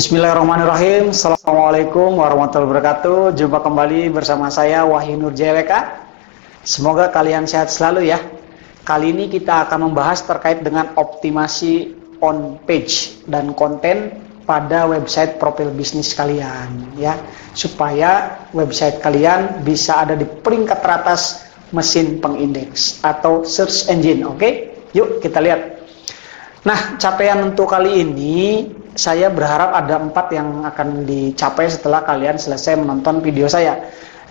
Bismillahirrahmanirrahim. Assalamualaikum warahmatullahi wabarakatuh. Jumpa kembali bersama saya Wahyu Nur JWK. Semoga kalian sehat selalu ya. Kali ini kita akan membahas terkait dengan optimasi on page dan konten pada website profil bisnis kalian ya, supaya website kalian bisa ada di peringkat teratas mesin pengindeks atau search engine. Oke, yuk kita lihat. Nah, capaian untuk kali ini saya berharap ada 4 yang akan dicapai setelah kalian selesai menonton video saya.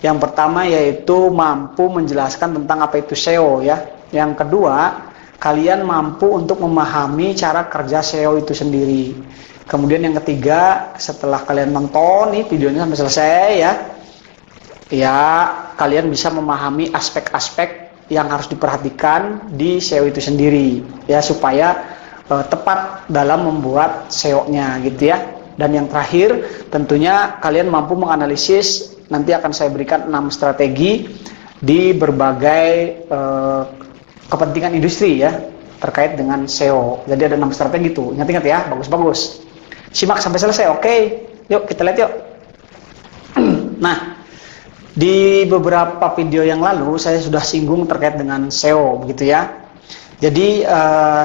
Yang pertama yaitu mampu menjelaskan tentang apa itu SEO ya. Yang kedua, kalian mampu untuk memahami cara kerja SEO itu sendiri. Kemudian yang ketiga, setelah kalian nonton nih videonya sampai selesai ya kalian bisa memahami aspek-aspek yang harus diperhatikan di SEO itu sendiri ya, supaya tepat dalam membuat SEO-nya gitu ya. Dan yang terakhir tentunya kalian mampu menganalisis, nanti akan saya berikan 6 strategi di berbagai kepentingan industri ya terkait dengan SEO. Jadi ada 6 strategi tuh, ingat-ingat ya, bagus-bagus. Simak sampai selesai. Oke, yuk kita lihat yuk. Nah, di beberapa video yang lalu saya sudah singgung terkait dengan SEO begitu ya. Jadi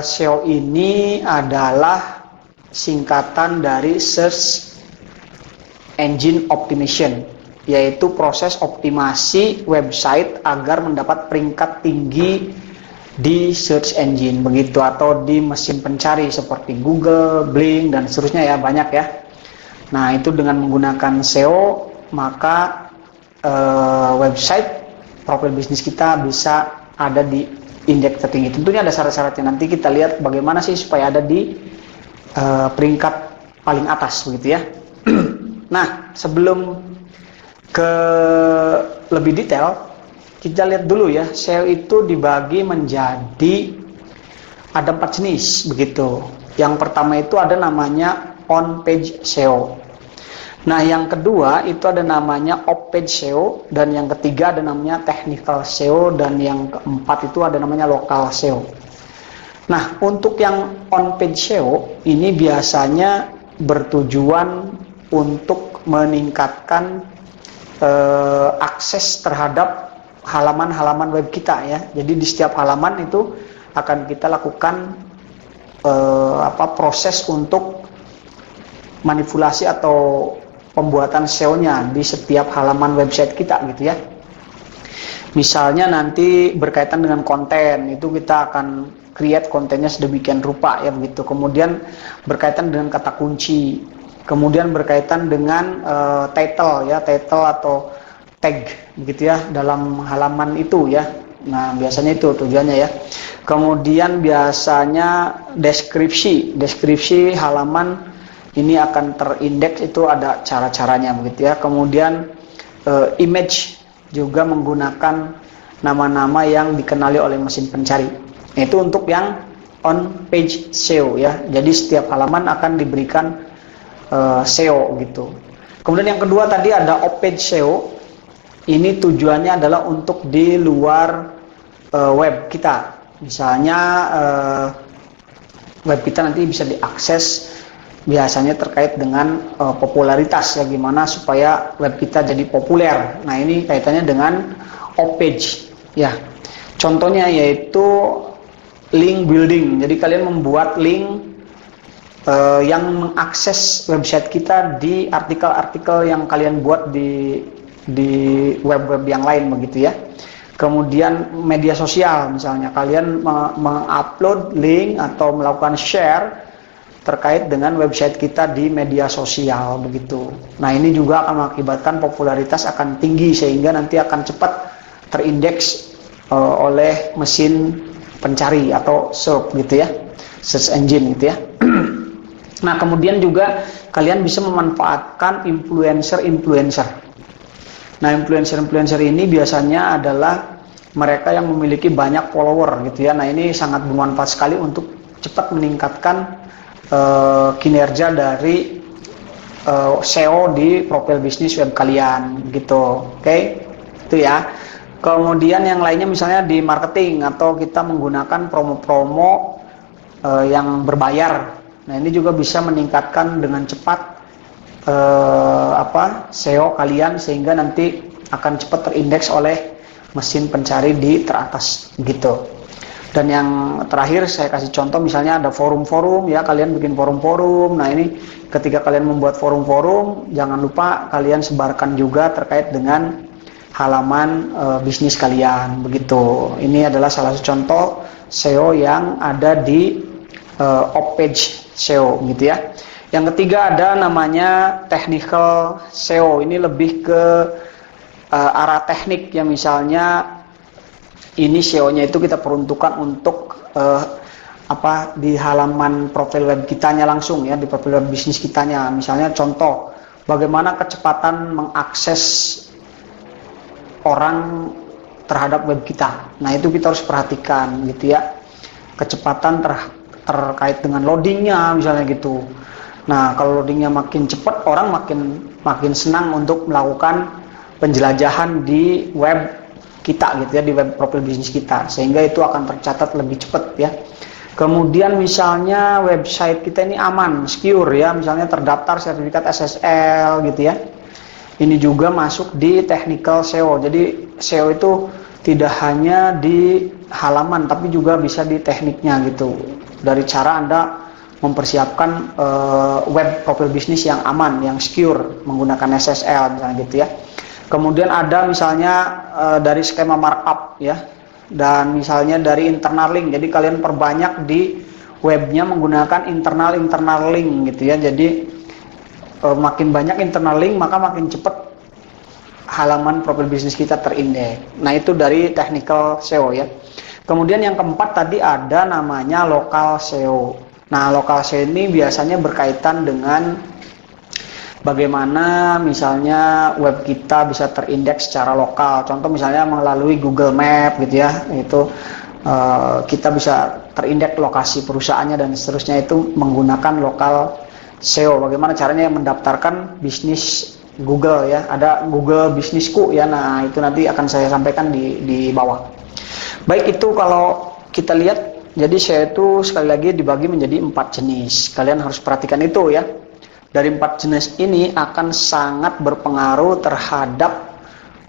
SEO ini adalah singkatan dari Search Engine Optimization, yaitu proses optimasi website agar mendapat peringkat tinggi di search engine begitu, atau di mesin pencari seperti Google, Bing dan seterusnya ya, banyak ya. Nah, itu dengan menggunakan SEO maka website profil bisnis kita bisa ada di indeks tertinggi. Tentunya ada syarat-syaratnya, nanti kita lihat bagaimana sih supaya ada di peringkat paling atas begitu ya. Nah, sebelum ke lebih detail, kita lihat dulu ya, SEO itu dibagi menjadi ada 4 jenis begitu. Yang pertama itu ada namanya on page SEO. Nah, yang kedua itu ada namanya off-page SEO, dan yang ketiga ada namanya technical SEO, dan yang keempat itu ada namanya local SEO. Nah, untuk yang on-page SEO ini biasanya bertujuan untuk meningkatkan akses terhadap halaman-halaman web kita ya. Jadi di setiap halaman itu akan kita lakukan proses untuk manipulasi atau pembuatan SEO-nya di setiap halaman website kita gitu ya. Misalnya nanti berkaitan dengan konten, itu kita akan create kontennya sedemikian rupa ya begitu. Kemudian berkaitan dengan kata kunci, kemudian berkaitan dengan title ya, title atau tag begitu ya dalam halaman itu ya. Nah, biasanya itu tujuannya ya. Kemudian biasanya deskripsi halaman ini akan terindeks, itu ada cara-caranya begitu ya. Kemudian image juga menggunakan nama-nama yang dikenali oleh mesin pencari. Itu untuk yang on page SEO ya. Jadi setiap halaman akan diberikan SEO gitu. Kemudian yang kedua tadi ada off page SEO. Ini tujuannya adalah untuk di luar web kita. Misalnya web kita nanti bisa diakses, biasanya terkait dengan popularitas ya, gimana supaya web kita jadi populer. Nah, ini kaitannya dengan off page ya. Contohnya yaitu link building. Jadi kalian membuat link yang mengakses website kita di artikel-artikel yang kalian buat di web-web yang lain begitu ya. Kemudian media sosial, misalnya kalian mengupload link atau melakukan share terkait dengan website kita di media sosial begitu. Nah, ini juga akan mengakibatkan popularitas akan tinggi, sehingga nanti akan cepat terindeks oleh mesin pencari atau search gitu ya, search engine gitu ya. Nah, kemudian juga kalian bisa memanfaatkan influencer. Nah, influencer ini biasanya adalah mereka yang memiliki banyak follower gitu ya. Nah, ini sangat bermanfaat sekali untuk cepat meningkatkan kinerja dari SEO di profil bisnis web kalian gitu. Oke, itu ya. Kemudian yang lainnya misalnya di marketing, atau kita menggunakan promo-promo yang berbayar. Nah, ini juga bisa meningkatkan dengan cepat SEO kalian sehingga nanti akan cepat terindeks oleh mesin pencari di teratas gitu. Dan yang terakhir saya kasih contoh, misalnya ada forum-forum ya, kalian bikin forum-forum. Nah ini ketika kalian membuat forum-forum, jangan lupa kalian sebarkan juga terkait dengan halaman bisnis kalian begitu. Ini adalah salah satu contoh SEO yang ada di off-page SEO gitu ya. Yang ketiga ada namanya technical SEO. Ini lebih ke arah teknik ya, misalnya ini SEO-nya itu kita peruntukkan untuk di halaman profil web kitanya langsung ya, di profil web bisnis kitanya. Misalnya contoh, bagaimana kecepatan mengakses orang terhadap web kita. Nah, itu kita harus perhatikan gitu ya. Kecepatan terkait dengan loadingnya misalnya gitu. Nah, kalau loadingnya makin cepat, orang makin senang untuk melakukan penjelajahan di web kita gitu ya, di web profil bisnis kita, sehingga itu akan tercatat lebih cepat ya. Kemudian misalnya website kita ini aman, secure ya, misalnya terdaftar sertifikat SSL gitu ya. Ini juga masuk di technical SEO. Jadi SEO itu tidak hanya di halaman tapi juga bisa di tekniknya gitu. Dari cara Anda mempersiapkan web profil bisnis yang aman, yang secure menggunakan SSL misalnya gitu ya. Kemudian ada misalnya dari skema markup ya, dan misalnya dari internal link. Jadi kalian perbanyak di webnya menggunakan internal link gitu ya. Jadi makin banyak internal link maka makin cepat halaman profil bisnis kita terindeks. Nah itu dari technical SEO ya. Kemudian yang keempat tadi ada namanya local SEO. Nah local SEO ini biasanya berkaitan dengan bagaimana misalnya web kita bisa terindeks secara lokal. Contoh misalnya melalui Google Map gitu ya, itu kita bisa terindeks lokasi perusahaannya dan seterusnya, itu menggunakan lokal SEO. Bagaimana caranya mendaftarkan bisnis Google ya, ada Google Bisnisku ya. Nah itu nanti akan saya sampaikan di bawah. Baik, itu kalau kita lihat, jadi SEO itu sekali lagi dibagi menjadi 4 jenis. Kalian harus perhatikan itu ya. Dari 4 jenis ini akan sangat berpengaruh terhadap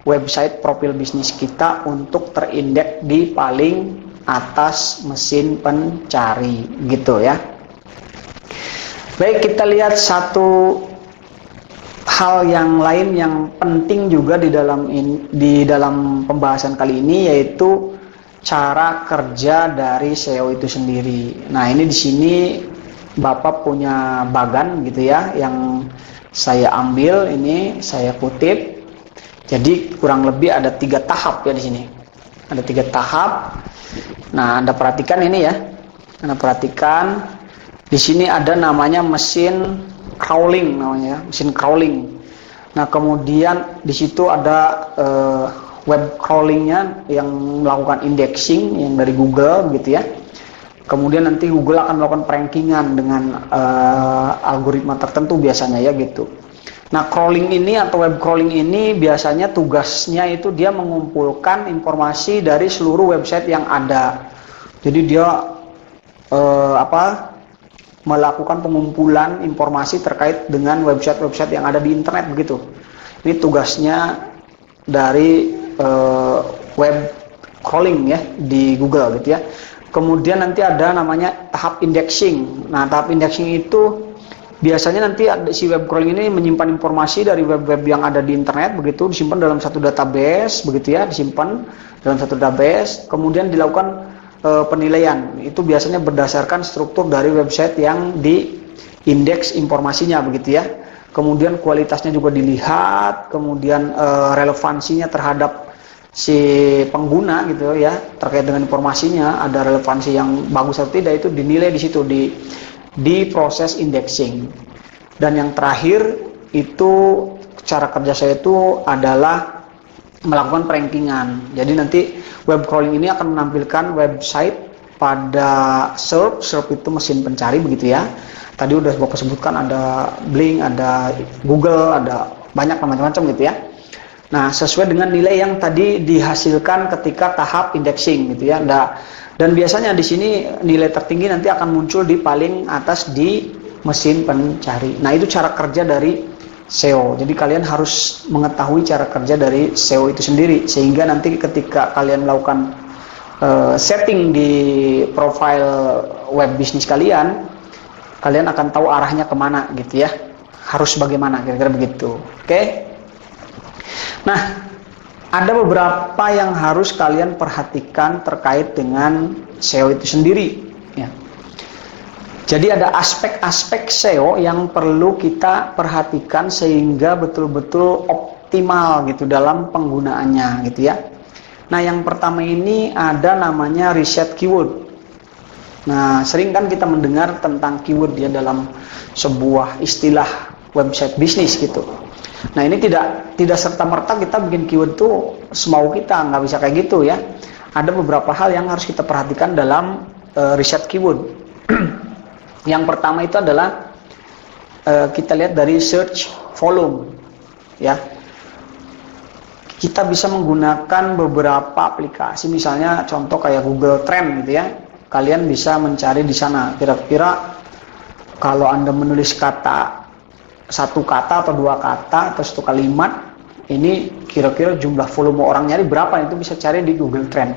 website profil bisnis kita untuk terindeks di paling atas mesin pencari gitu ya. Baik, kita lihat satu hal yang lain yang penting juga di dalam pembahasan kali ini, yaitu cara kerja dari SEO itu sendiri. Nah, ini di sini Bapak punya bagan gitu ya, yang saya ambil ini, saya kutip. Jadi kurang lebih ada 3 tahap ya di sini. Ada 3 tahap. Nah, Anda perhatikan ini ya. Anda perhatikan di sini ada namanya mesin crawling namanya, mesin crawling. Nah, kemudian di situ ada web crawlingnya yang melakukan indexing yang dari Google gitu ya. Kemudian nanti Google akan melakukan rankingan dengan algoritma tertentu biasanya ya gitu. Nah, crawling ini atau web crawling ini biasanya tugasnya itu dia mengumpulkan informasi dari seluruh website yang ada. Jadi dia melakukan pengumpulan informasi terkait dengan website-website yang ada di internet begitu. Ini tugasnya dari web crawling ya di Google gitu ya. Kemudian nanti ada namanya tahap indexing. Nah, tahap indexing itu biasanya nanti si web crawling ini menyimpan informasi dari web-web yang ada di internet begitu, disimpan dalam satu database begitu ya, disimpan dalam satu database, kemudian dilakukan penilaian. Itu biasanya berdasarkan struktur dari website yang diindeks informasinya begitu ya. Kemudian kualitasnya juga dilihat, kemudian relevansinya terhadap si pengguna gitu ya, terkait dengan informasinya ada relevansi yang bagus atau tidak, itu dinilai di situ di proses indexing. Dan yang terakhir itu cara kerja saya itu adalah melakukan rankingan. Jadi nanti web crawling ini akan menampilkan website pada SERP itu mesin pencari begitu ya. Tadi udah Bapak sebutkan ada Bing, ada Google, ada banyak macam-macam gitu ya. Nah, sesuai dengan nilai yang tadi dihasilkan ketika tahap indexing gitu ya. Dan biasanya di sini nilai tertinggi nanti akan muncul di paling atas di mesin pencari. Nah, itu cara kerja dari SEO. Jadi kalian harus mengetahui cara kerja dari SEO itu sendiri, sehingga nanti ketika kalian melakukan setting di profile web bisnis kalian, kalian akan tahu arahnya kemana gitu ya, harus bagaimana, kira-kira begitu. Oke. Nah, ada beberapa yang harus kalian perhatikan terkait dengan SEO itu sendiri ya. Jadi ada aspek-aspek SEO yang perlu kita perhatikan sehingga betul-betul optimal gitu dalam penggunaannya gitu ya. Nah, yang pertama ini ada namanya riset keyword. Nah, sering kan kita mendengar tentang keyword ya dalam sebuah istilah website bisnis gitu. Nah, ini tidak serta-merta kita bikin keyword tuh semau kita, nggak bisa kayak gitu ya. Ada beberapa hal yang harus kita perhatikan dalam riset keyword. Yang pertama itu adalah kita lihat dari search volume ya. Kita bisa menggunakan beberapa aplikasi, misalnya contoh kayak Google Trend gitu ya. Kalian bisa mencari di sana kira-kira kalau Anda menulis satu kata atau dua kata atau satu kalimat, ini kira-kira jumlah volume orang nyari berapa, itu bisa cari di Google Trend.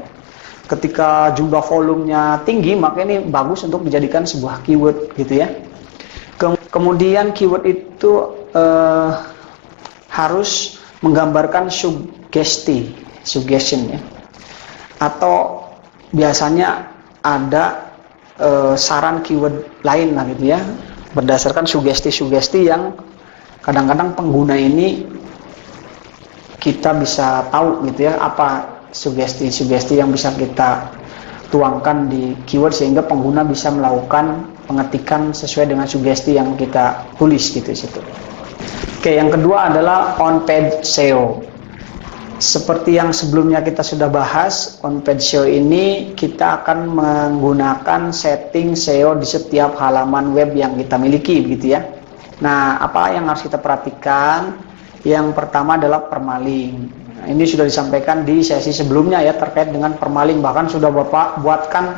Ketika jumlah volumenya tinggi, maka ini bagus untuk dijadikan sebuah keyword gitu ya. Kemudian keyword itu harus menggambarkan suggestion ya, atau biasanya ada saran keyword lain lah gitu ya, berdasarkan sugesti-sugesti yang kadang-kadang pengguna ini kita bisa tahu gitu ya, apa sugesti-sugesti yang bisa kita tuangkan di keyword sehingga pengguna bisa melakukan pengetikan sesuai dengan sugesti yang kita tulis gitu di situ. Oke, yang kedua adalah on-page SEO. Seperti yang sebelumnya kita sudah bahas, on-page SEO ini kita akan menggunakan setting SEO di setiap halaman web yang kita miliki begitu ya. Nah, apa yang harus kita perhatikan? Yang pertama adalah permaling. Nah, ini sudah disampaikan di sesi sebelumnya ya terkait dengan permaling, bahkan sudah Bapak buatkan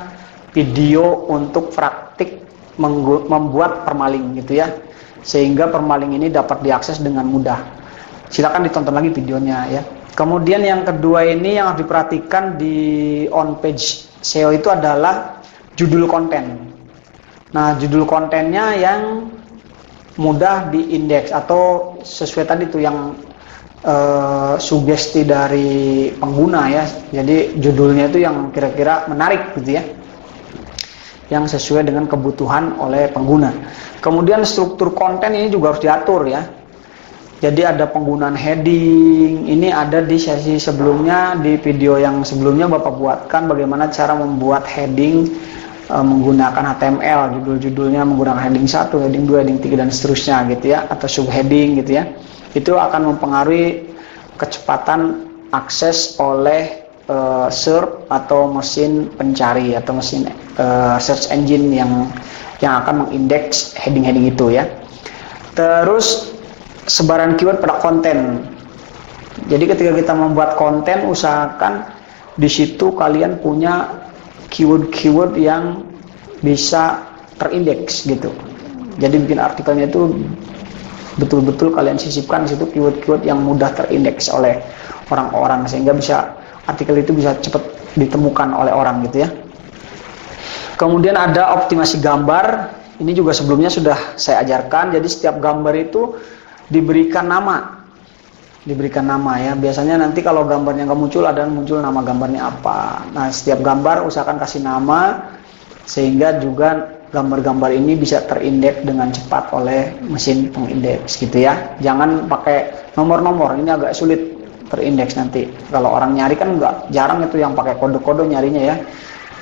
video untuk praktik membuat permaling gitu ya, sehingga permaling ini dapat diakses dengan mudah. Silakan ditonton lagi videonya ya. Kemudian yang kedua ini yang harus diperhatikan di on-page SEO itu adalah judul konten. Nah, judul kontennya yang mudah diindeks atau sesuai tadi tuh yang sugesti dari pengguna ya. Jadi judulnya itu yang kira-kira menarik gitu ya, yang sesuai dengan kebutuhan oleh pengguna. Kemudian struktur konten ini juga harus diatur ya. Jadi ada penggunaan heading, ini ada di sesi sebelumnya, di video yang sebelumnya Bapak buatkan bagaimana cara membuat heading menggunakan HTML, judul-judulnya menggunakan heading 1, heading 2, heading 3 dan seterusnya gitu ya, atau subheading gitu ya. Itu akan mempengaruhi kecepatan akses oleh SERP atau mesin pencari atau mesin search engine yang akan mengindeks heading-heading itu ya. Terus sebaran keyword pada konten. Jadi ketika kita membuat konten, usahakan di situ kalian punya keyword-keyword yang bisa terindeks gitu. Jadi bikin artikelnya itu betul-betul kalian sisipkan di situ keyword-keyword yang mudah terindeks oleh orang-orang sehingga bisa artikel itu bisa cepat ditemukan oleh orang gitu ya. Kemudian ada optimasi gambar. Ini juga sebelumnya sudah saya ajarkan. Jadi setiap gambar itu diberikan nama ya. Biasanya nanti kalau gambarnya nggak muncul, ada muncul nama gambarnya apa. Nah, setiap gambar usahakan kasih nama sehingga juga gambar-gambar ini bisa terindeks dengan cepat oleh mesin pengindeks gitu ya. Jangan pakai nomor-nomor, ini agak sulit terindeks nanti. Kalau orang nyari kan jarang itu yang pakai kode-kode nyarinya ya.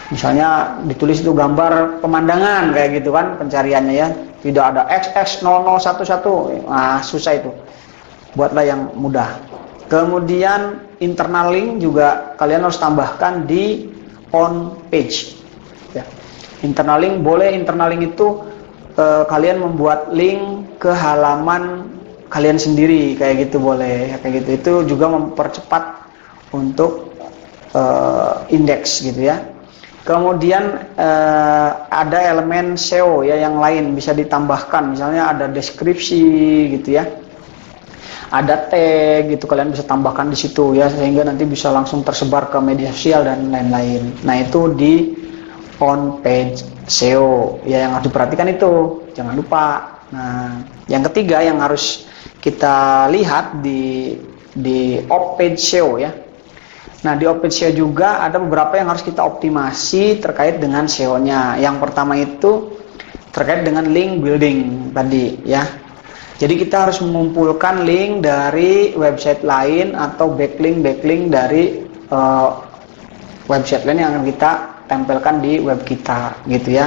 Misalnya ditulis itu gambar pemandangan kayak gitu kan pencariannya ya. Tidak ada XX0011. Nah, susah itu. Buatlah yang mudah. Kemudian internal link juga kalian harus tambahkan di on page. Ya. Internal link boleh, internal link itu kalian membuat link ke halaman kalian sendiri kayak gitu boleh, kayak gitu. Itu juga mempercepat untuk indeks gitu ya. Kemudian ada elemen SEO ya yang lain bisa ditambahkan, misalnya ada deskripsi gitu ya. ada tag gitu, kalian bisa tambahkan di situ ya, sehingga nanti bisa langsung tersebar ke media sosial dan lain-lain. Nah itu di on page SEO ya, yang harus diperhatikan itu, jangan lupa. Nah yang ketiga yang harus kita lihat di off page SEO ya. Nah di off page SEO juga ada beberapa yang harus kita optimasi terkait dengan SEO-nya. Yang pertama itu terkait dengan link building tadi ya. Jadi kita harus mengumpulkan link dari website lain atau backlink dari website lain yang akan kita tempelkan di web kita gitu ya.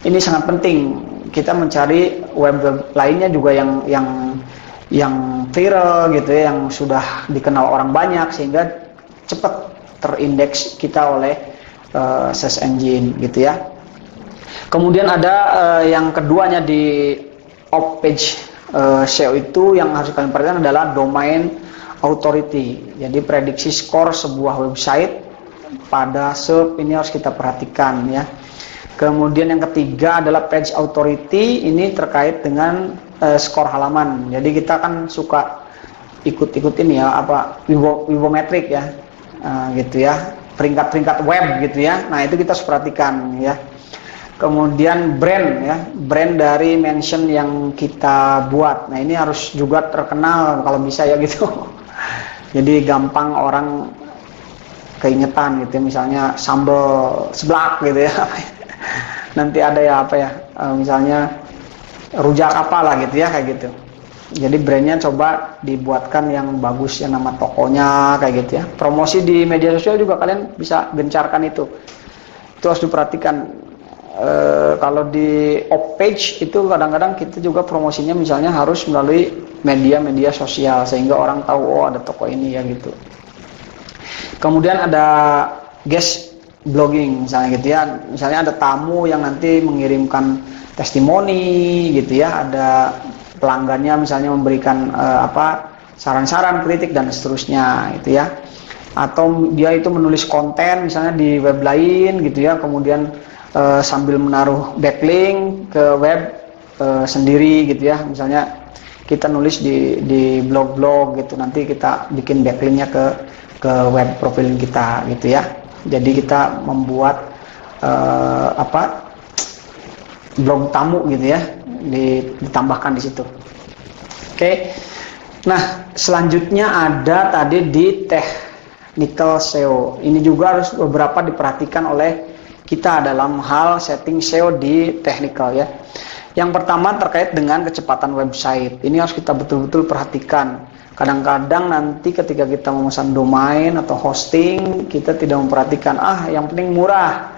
Ini sangat penting, kita mencari web lainnya juga yang viral gitu ya, yang sudah dikenal orang banyak sehingga cepat terindeks kita oleh search engine gitu ya. Kemudian ada yang keduanya di off page SEO itu yang harus kalian perhatikan adalah domain authority. Jadi prediksi skor sebuah website pada SERP ini harus kita perhatikan ya. Kemudian yang ketiga adalah page authority, ini terkait dengan skor halaman. Jadi kita kan suka ikut-ikutin ya apa Wibometric ya, gitu ya, peringkat-peringkat web gitu ya. Nah itu kita harus perhatikan ya. Kemudian brand ya, brand dari mention yang kita buat. Nah ini harus juga terkenal kalau bisa ya gitu. Jadi gampang orang keingetan gitu ya, misalnya sambal seblak gitu ya. Nanti ada ya apa ya, misalnya rujak apalah gitu ya, kayak gitu. Jadi brandnya coba dibuatkan yang bagus ya, nama tokonya kayak gitu ya. Promosi di media sosial juga kalian bisa gencarkan itu. Itu harus diperhatikan. Kalau di off page itu kadang-kadang kita juga promosinya misalnya harus melalui media-media sosial sehingga orang tahu oh ada toko ini ya gitu. Kemudian ada guest blogging misalnya gitu ya, misalnya ada tamu yang nanti mengirimkan testimoni gitu ya, ada pelanggannya misalnya memberikan saran-saran, kritik dan seterusnya gitu ya. Atau dia itu menulis konten misalnya di web lain gitu ya, kemudian sambil menaruh backlink ke web sendiri gitu ya, misalnya kita nulis di blog-blog gitu, nanti kita bikin backlinknya ke web profil kita gitu ya. Jadi kita membuat blog tamu gitu ya, ditambahkan di situ. Oke. Nah selanjutnya ada tadi di technical SEO, ini juga harus beberapa diperhatikan oleh kita dalam hal setting SEO di technical ya. Yang pertama terkait dengan kecepatan website. Ini harus kita betul-betul perhatikan. Kadang-kadang nanti ketika kita memesan domain atau hosting, kita tidak memperhatikan yang penting murah.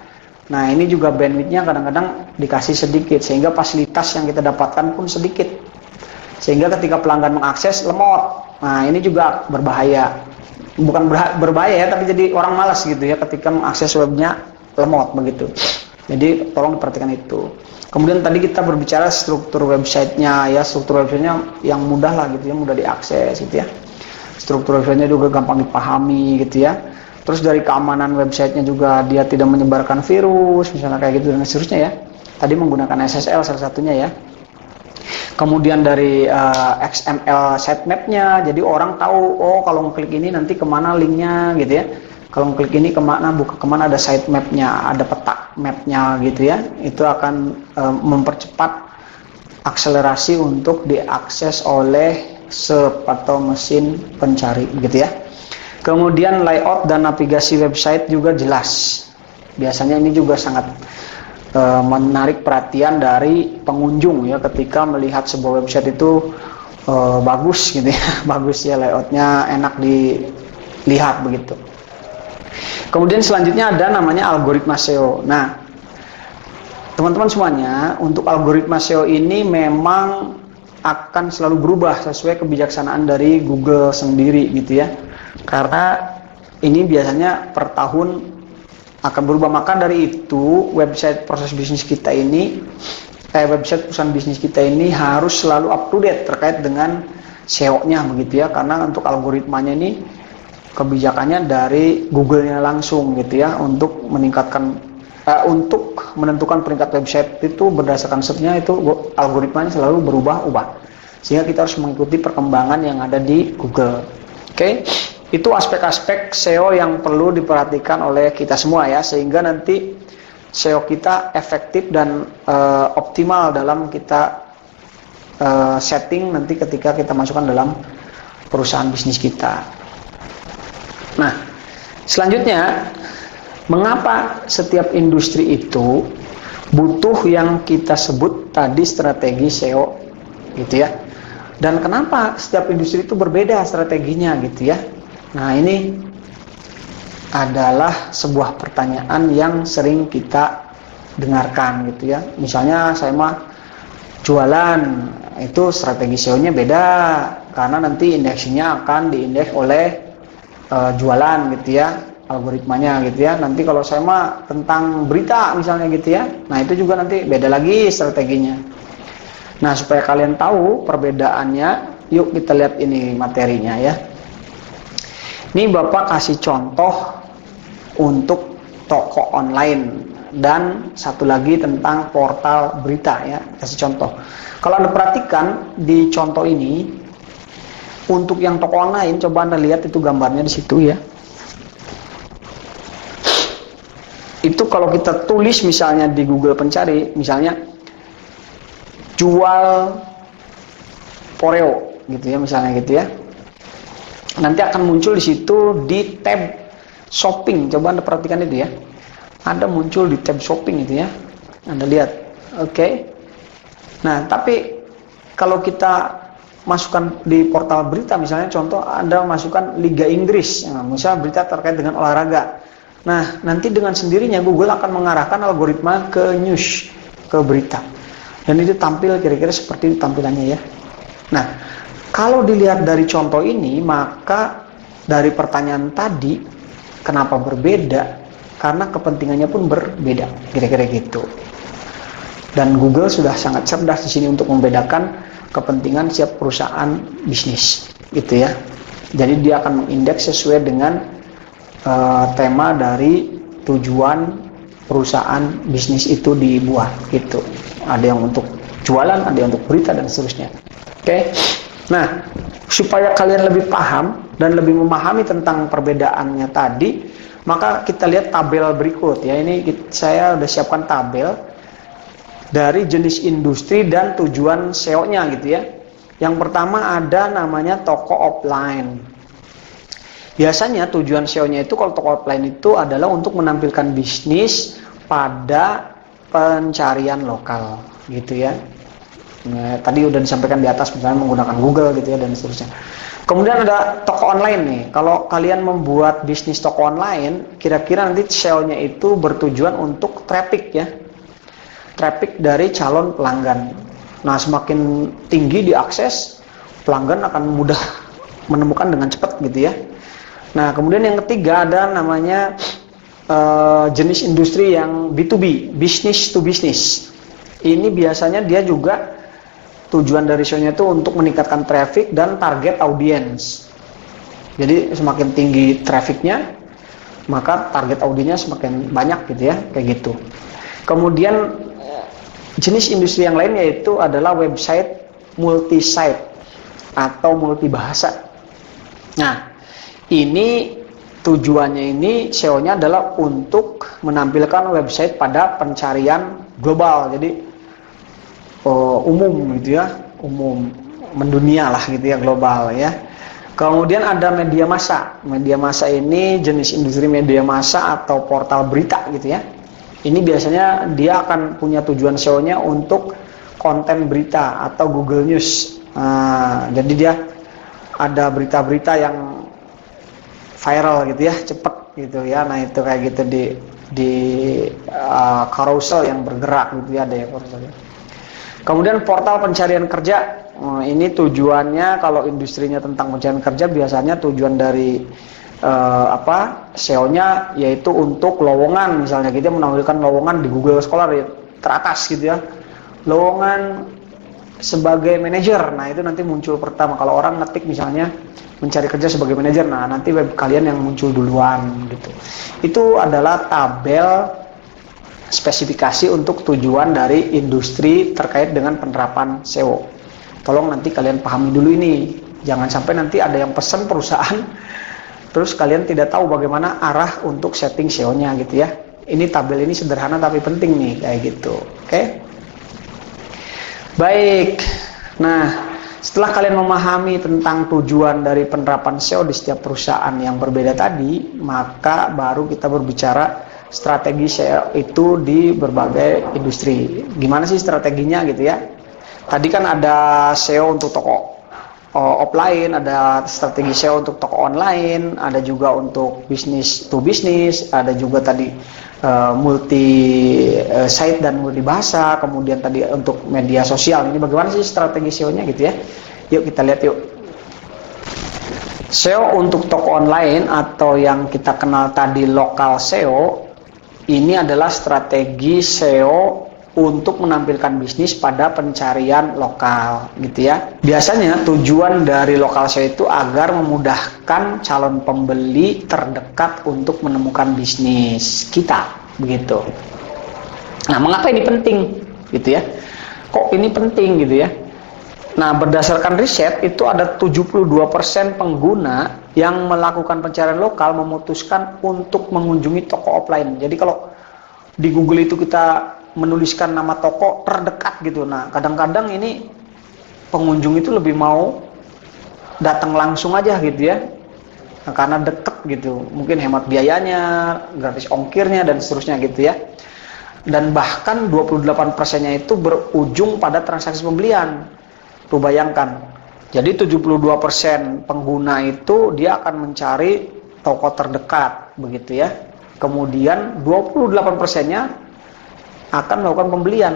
Nah, ini juga bandwidthnya kadang-kadang dikasih sedikit sehingga fasilitas yang kita dapatkan pun sedikit. Sehingga ketika pelanggan mengakses lemot. Nah, ini juga berbahaya. Bukan berbahaya ya, tapi jadi orang malas gitu ya ketika mengakses webnya lemot begitu. Jadi tolong diperhatikan itu. Kemudian tadi kita berbicara struktur websitenya ya, struktur websitenya yang mudah lah gitu ya, mudah diakses gitu ya. Struktur websitenya juga gampang dipahami gitu ya. Terus dari keamanan websitenya juga dia tidak menyebarkan virus misalnya kayak gitu dan seterusnya ya. Tadi menggunakan SSL salah satunya ya. Kemudian dari XML sitemapnya, jadi orang tahu kalau ngeklik ini nanti kemana linknya gitu ya. Kalau klik ini kemana ada sitemapnya, ada peta mapnya gitu ya. Itu akan mempercepat akselerasi untuk diakses oleh SERP atau mesin pencari gitu ya. Kemudian layout dan navigasi website juga jelas. Biasanya ini juga sangat menarik perhatian dari pengunjung ya, ketika melihat sebuah website itu bagus gitu ya, bagus ya layoutnya, enak dilihat begitu. Kemudian selanjutnya ada namanya algoritma SEO. Nah, teman-teman semuanya, untuk algoritma SEO ini memang akan selalu berubah sesuai kebijaksanaan dari Google sendiri gitu ya. Karena ini biasanya per tahun akan berubah. Maka dari itu website proses bisnis kita ini, website perusahaan bisnis kita ini harus selalu up to date terkait dengan SEO-nya begitu ya. Karena untuk algoritmanya ini kebijakannya dari Google-nya langsung gitu ya, untuk meningkatkan untuk menentukan peringkat website itu berdasarkan SERP-nya, itu algoritmanya selalu berubah-ubah. sehingga kita harus mengikuti perkembangan yang ada di Google. Oke, itu aspek-aspek SEO yang perlu diperhatikan oleh kita semua ya, sehingga nanti SEO kita efektif dan optimal dalam kita setting nanti ketika kita masukkan dalam perusahaan bisnis kita. Nah, selanjutnya, mengapa setiap industri itu butuh yang kita sebut tadi strategi SEO gitu ya. Dan kenapa setiap industri itu berbeda strateginya gitu ya. Nah, ini adalah sebuah pertanyaan yang sering kita dengarkan gitu ya. Misalnya saya mah jualan, itu strategi SEO-nya beda karena nanti indeksinya akan diindeks oleh jualan gitu ya, algoritmanya gitu ya. Nanti kalau saya mah tentang berita misalnya gitu ya, nah itu juga nanti beda lagi strateginya. Nah, supaya kalian tahu perbedaannya, yuk kita lihat ini materinya ya. Ini Bapak kasih contoh untuk toko online dan satu lagi tentang portal berita ya, kasih contoh. Kalau Anda perhatikan di contoh ini, untuk yang toko online, coba Anda lihat itu gambarnya di situ ya. Itu kalau kita tulis misalnya di Google pencari, misalnya jual Poreo gitu ya, misalnya gitu ya. Nanti akan muncul di situ di tab shopping. Coba Anda perhatikan itu ya. Ada muncul di tab shopping itu ya. Anda lihat. Oke. Nah, tapi kalau kita masukkan di portal berita misalnya, contoh Anda masukkan Liga Inggris, nah, misalnya berita terkait dengan olahraga. Nah, nanti dengan sendirinya Google akan mengarahkan algoritma ke news, ke berita. Dan itu tampil kira-kira seperti tampilannya ya. Nah, kalau dilihat dari contoh ini, maka dari pertanyaan tadi, kenapa berbeda? Karena kepentingannya pun berbeda, kira-kira gitu. Dan Google sudah sangat cerdas di sini untuk membedakan kepentingan setiap perusahaan bisnis, gitu ya. Jadi dia akan mengindeks sesuai dengan tema dari tujuan perusahaan bisnis itu dibuat, gitu. Ada yang untuk jualan, ada yang untuk berita dan seterusnya. Oke. Nah, supaya kalian lebih paham dan lebih memahami tentang perbedaannya tadi, maka kita lihat tabel berikut ya. Ini saya udah siapkan tabel dari jenis industri dan tujuan SEO-nya gitu ya. Yang pertama ada namanya toko offline. Biasanya tujuan SEO-nya itu kalau toko offline itu adalah untuk menampilkan bisnis pada pencarian lokal gitu ya. Nah, tadi udah disampaikan di atas misalnya menggunakan Google gitu ya dan seterusnya. Kemudian ada toko online nih. Kalau kalian membuat bisnis toko online, kira-kira nanti SEO-nya itu bertujuan untuk traffic ya. Traffic dari calon pelanggan. Nah, semakin tinggi diakses, pelanggan akan mudah menemukan dengan cepat gitu ya. Nah, kemudian yang ketiga ada namanya jenis industri yang B2B, business to business. Ini biasanya dia juga tujuan dari SEO-nya itu untuk meningkatkan traffic dan target audience. Jadi semakin tinggi trafficnya, maka target audiensnya semakin banyak gitu ya, kayak gitu. Kemudian jenis industri yang lain yaitu adalah website multi-site atau multibahasa. Nah, ini tujuannya ini SEO-nya adalah untuk menampilkan website pada pencarian global. Jadi umum gitu ya, umum mendunia lah gitu ya, global ya. Kemudian ada media massa. Media massa ini jenis industri media massa atau portal berita gitu ya. Ini biasanya dia akan punya tujuan SEO-nya untuk konten berita atau Google News. Jadi dia ada berita-berita yang viral gitu ya, cepet gitu ya. Nah, itu kayak gitu di carousel yang bergerak gitu ya, ada ya carousel. Kemudian portal pencarian kerja. Ini tujuannya kalau industrinya tentang pencarian kerja, biasanya tujuan dari SEO-nya yaitu untuk lowongan, misalnya kita menampilkan lowongan di Google Scholar ya, teratas gitu ya. Lowongan sebagai manajer. Nah, itu nanti muncul pertama kalau orang ngetik misalnya mencari kerja sebagai manajer. Nah, nanti web kalian yang muncul duluan gitu. Itu adalah tabel spesifikasi untuk tujuan dari industri terkait dengan penerapan SEO. Tolong nanti kalian pahami dulu ini. Jangan sampai nanti ada yang pesan perusahaan, terus kalian tidak tahu bagaimana arah untuk setting SEO-nya gitu ya. Ini tabel ini sederhana tapi penting nih, kayak gitu. Oke? Baik. Nah, setelah kalian memahami tentang tujuan dari penerapan SEO di setiap perusahaan yang berbeda tadi, maka baru kita berbicara strategi SEO itu di berbagai industri. Gimana sih strateginya gitu ya? Tadi kan ada SEO untuk toko offline, ada strategi SEO untuk toko online, ada juga untuk bisnis to bisnis, ada juga tadi multi site dan multi bahasa, kemudian tadi untuk media sosial. Ini bagaimana sih strategi SEO-nya gitu ya? Yuk kita lihat yuk. SEO untuk toko online atau yang kita kenal tadi lokal SEO, ini adalah strategi SEO untuk menampilkan bisnis pada pencarian lokal gitu ya. Biasanya tujuan dari lokal SEO itu agar memudahkan calon pembeli terdekat untuk menemukan bisnis kita begitu. Nah, mengapa ini penting gitu ya? Kok ini penting gitu ya? Nah, berdasarkan riset itu ada 72% pengguna yang melakukan pencarian lokal memutuskan untuk mengunjungi toko offline. Jadi kalau di Google itu kita menuliskan nama toko terdekat gitu. Nah, kadang-kadang ini pengunjung itu lebih mau datang langsung aja gitu ya. Nah, karena deket gitu. Mungkin hemat biayanya, gratis ongkirnya dan seterusnya gitu ya. Dan bahkan 28%-nya itu berujung pada transaksi pembelian. Tuh bayangkan. Jadi 72% pengguna itu dia akan mencari toko terdekat begitu ya. Kemudian 28%-nya akan melakukan pembelian.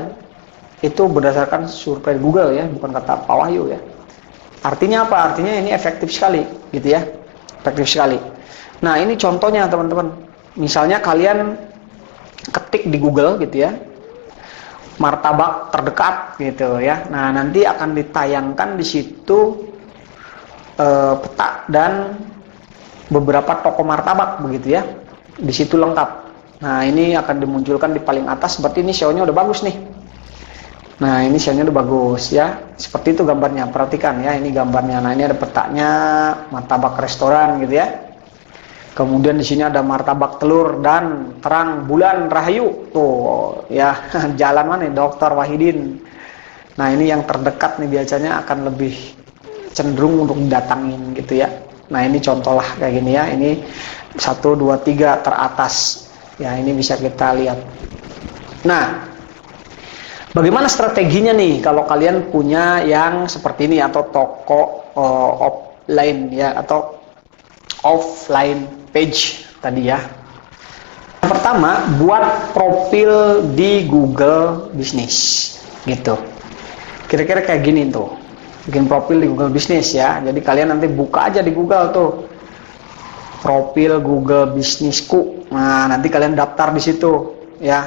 Itu berdasarkan survei Google ya, bukan kata Pak Wahyu ya. Artinya apa? Artinya ini efektif sekali gitu ya. Efektif sekali. Nah, ini contohnya teman-teman. Misalnya kalian ketik di Google gitu ya, martabak terdekat gitu ya. Nah, nanti akan ditayangkan di situ peta dan beberapa toko martabak begitu ya. Di situ lengkap. Nah, ini akan dimunculkan di paling atas. Seperti ini SEO-nya udah bagus nih. Nah, ini SEO-nya udah bagus ya. Seperti itu gambarnya. Perhatikan ya, ini gambarnya. Nah, ini ada petanya martabak restoran gitu ya. Kemudian di sini ada martabak telur dan terang bulan rahayu. Tuh ya, jalan mana nih? Dr. Wahidin. Nah, ini yang terdekat nih biasanya akan lebih cenderung untuk didatangin gitu ya. Nah, ini contoh lah kayak gini ya. Ini 1, 2, 3 teratas. Ya, ini bisa kita lihat. Nah, bagaimana strateginya nih kalau kalian punya yang seperti ini atau toko offline ya atau offline page tadi ya. Yang pertama, buat profil di Google Business gitu. Kira-kira kayak gini tuh. Bikin profil di Google Business ya. Jadi kalian nanti buka aja di Google tuh. Profil Google Bisnisku. Nah, nanti kalian daftar di situ ya.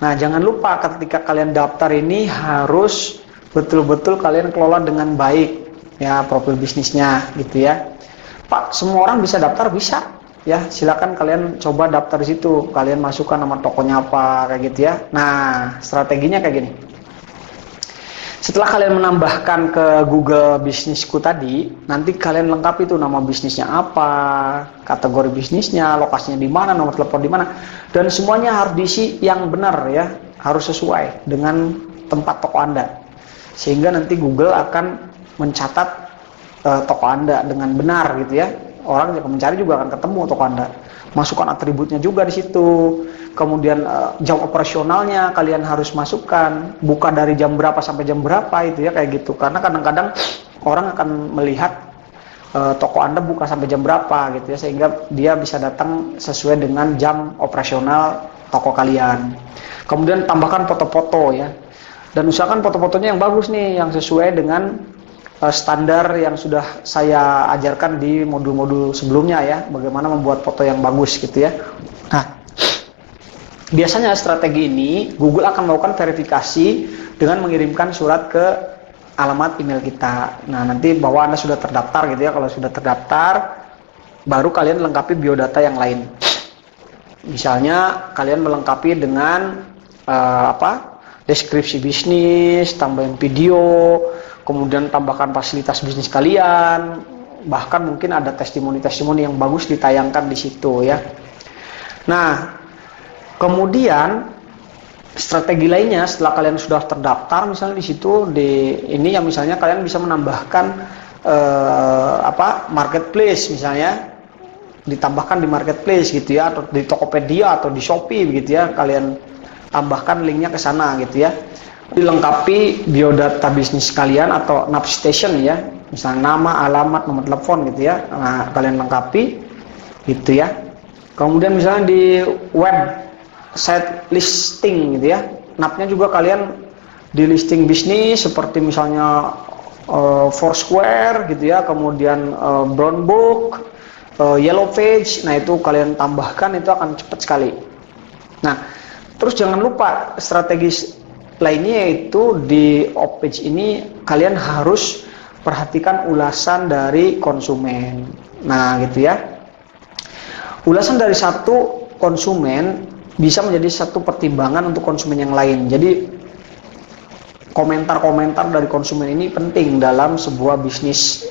Nah, jangan lupa ketika kalian daftar ini harus betul-betul kalian kelola dengan baik ya profil bisnisnya gitu ya. Pak, semua orang bisa daftar? Bisa ya. Silakan kalian coba daftar di situ. Kalian masukkan nama tokonya apa kayak gitu ya. Nah, strateginya kayak gini. Setelah kalian menambahkan ke Google Bisnisku tadi, nanti kalian lengkapi itu nama bisnisnya apa, kategori bisnisnya, lokasinya di mana, nomor telepon di mana, dan semuanya harus diisi yang benar ya, harus sesuai dengan tempat toko Anda. Sehingga nanti Google akan mencatat toko Anda dengan benar gitu ya. Orang yang mencari juga akan ketemu toko Anda. Masukkan atributnya juga di situ. Kemudian jam operasionalnya kalian harus masukkan. Buka dari jam berapa sampai jam berapa itu ya kayak gitu. Karena kadang-kadang orang akan melihat toko Anda buka sampai jam berapa gitu ya, sehingga dia bisa datang sesuai dengan jam operasional toko kalian. Kemudian tambahkan foto-foto ya. Dan usahakan foto-fotonya yang bagus nih, yang sesuai dengan standar yang sudah saya ajarkan di modul-modul sebelumnya ya, bagaimana membuat foto yang bagus gitu ya. Nah, biasanya strategi ini Google akan melakukan verifikasi dengan mengirimkan surat ke alamat email kita. Nah, nanti bahwa Anda sudah terdaftar gitu ya. Kalau sudah terdaftar, baru kalian lengkapi biodata yang lain. Misalnya kalian melengkapi dengan deskripsi bisnis, tambahin video, kemudian tambahkan fasilitas bisnis kalian, bahkan mungkin ada testimoni-testimoni yang bagus ditayangkan di situ ya. Nah, kemudian strategi lainnya setelah kalian sudah terdaftar misalnya di situ ini yang misalnya kalian bisa menambahkan marketplace misalnya, ditambahkan di marketplace gitu ya, atau di Tokopedia atau di Shopee begitu ya, kalian tambahkan linknya ke sana gitu ya. Dilengkapi biodata bisnis kalian atau NAP station ya, misalnya nama, alamat, nomor telepon gitu ya. Nah, kalian lengkapi gitu ya. Kemudian misalnya di website listing gitu ya, NAP-nya juga kalian di listing bisnis seperti misalnya Foursquare gitu ya, kemudian Brown Book, Yellow Page. Nah, itu kalian tambahkan, itu akan cepat sekali. Nah, terus jangan lupa strategi lainnya yaitu di off-page ini kalian harus perhatikan ulasan dari konsumen. Nah, gitu ya. Ulasan dari satu konsumen bisa menjadi satu pertimbangan untuk konsumen yang lain. Jadi komentar-komentar dari konsumen ini penting dalam sebuah bisnis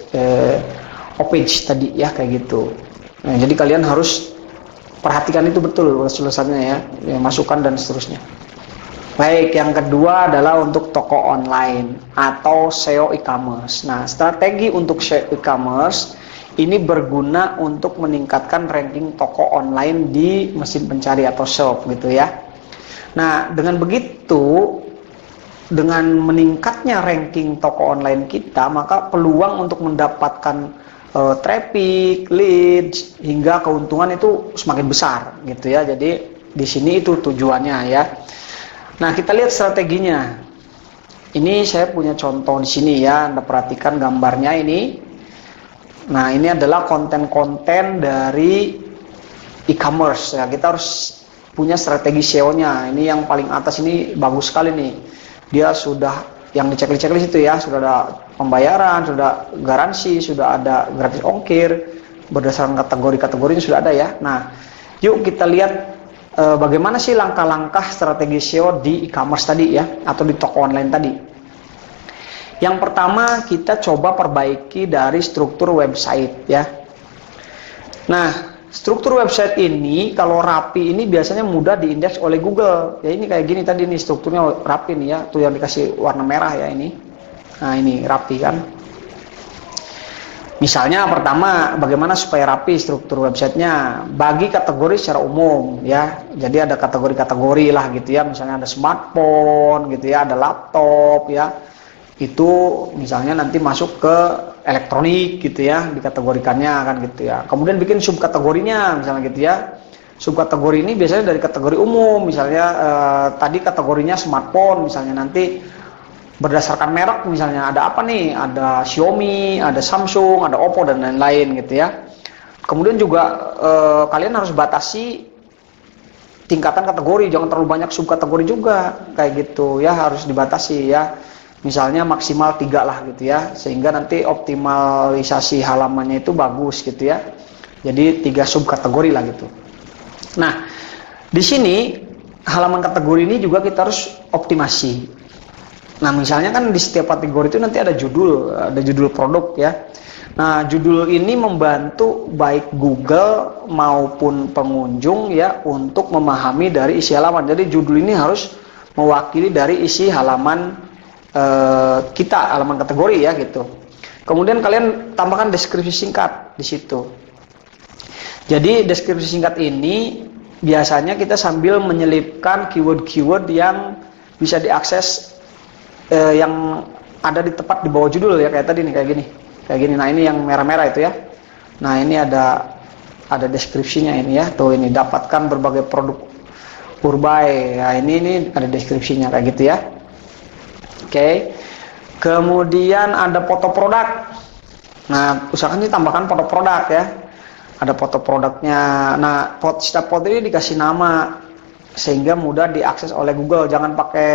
off-page tadi ya, kayak gitu. Nah, jadi kalian harus perhatikan itu betul ulasannya ya, masukan dan seterusnya. Baik, yang kedua adalah untuk toko online atau SEO e-commerce. Nah, strategi untuk SEO e-commerce ini berguna untuk meningkatkan ranking toko online di mesin pencari atau shop gitu ya. Nah, dengan begitu, dengan meningkatnya ranking toko online kita, maka peluang untuk mendapatkan traffic, leads, hingga keuntungan itu semakin besar gitu ya. Jadi di sini itu tujuannya ya. Nah, kita lihat strateginya. Ini saya punya contoh di sini ya, Anda perhatikan gambarnya ini. Nah, ini adalah konten-konten dari e-commerce ya. Kita harus punya strategi SEO-nya. Ini yang paling atas ini bagus sekali nih. Dia sudah yang di checklist itu ya, sudah ada pembayaran, sudah garansi, sudah ada gratis ongkir, berdasarkan kategori-kategorinya sudah ada ya. Nah, yuk kita lihat bagaimana sih langkah-langkah strategi SEO di e-commerce tadi ya, atau di toko online tadi. Yang pertama, kita coba perbaiki dari struktur website ya. Nah, struktur website ini kalau rapi ini biasanya mudah diindeks oleh Google. Ya, ini kayak gini tadi nih, strukturnya rapi nih ya, tuh yang dikasih warna merah ya ini. Nah, ini rapi kan. Misalnya pertama, bagaimana supaya rapi struktur websitenya? Bagi kategori secara umum ya. Jadi ada kategori-kategori lah gitu ya. Misalnya ada smartphone gitu ya, ada laptop ya. Itu misalnya nanti masuk ke elektronik gitu ya, dikategorikannya kan gitu ya. Kemudian bikin subkategorinya misalnya gitu ya. Subkategori ini biasanya dari kategori umum, misalnya tadi kategorinya smartphone, misalnya nanti berdasarkan merek, misalnya ada apa nih, ada Xiaomi, ada Samsung, ada Oppo dan lain-lain gitu ya. Kemudian juga kalian harus batasi tingkatan kategori, jangan terlalu banyak subkategori juga kayak gitu ya, harus dibatasi ya. Misalnya maksimal 3 lah gitu ya, sehingga nanti optimalisasi halamannya itu bagus gitu ya. Jadi 3 subkategori lah gitu. Nah, di sini halaman kategori ini juga kita harus optimasi. Nah, misalnya kan di setiap kategori itu nanti ada judul produk ya. Nah, judul ini membantu baik Google maupun pengunjung ya untuk memahami dari isi halaman. Jadi judul ini harus mewakili dari isi halaman kita, halaman kategori ya gitu. Kemudian kalian tambahkan deskripsi singkat di situ. Jadi deskripsi singkat ini biasanya kita sambil menyelipkan keyword-keyword yang bisa diakses yang ada di tepat di bawah judul ya, kayak tadi nih, kayak gini. Nah, ini yang merah-merah itu ya. Nah, ini ada deskripsinya ini ya. Tuh, ini dapatkan berbagai produk Purbay. Nah, ini ada deskripsinya kayak gitu ya. Oke. Kemudian ada foto produk. Nah, usahakan ditambahkan foto produk ya. Ada foto produknya. Nah, setiap foto ini dikasih nama sehingga mudah diakses oleh Google. Jangan pakai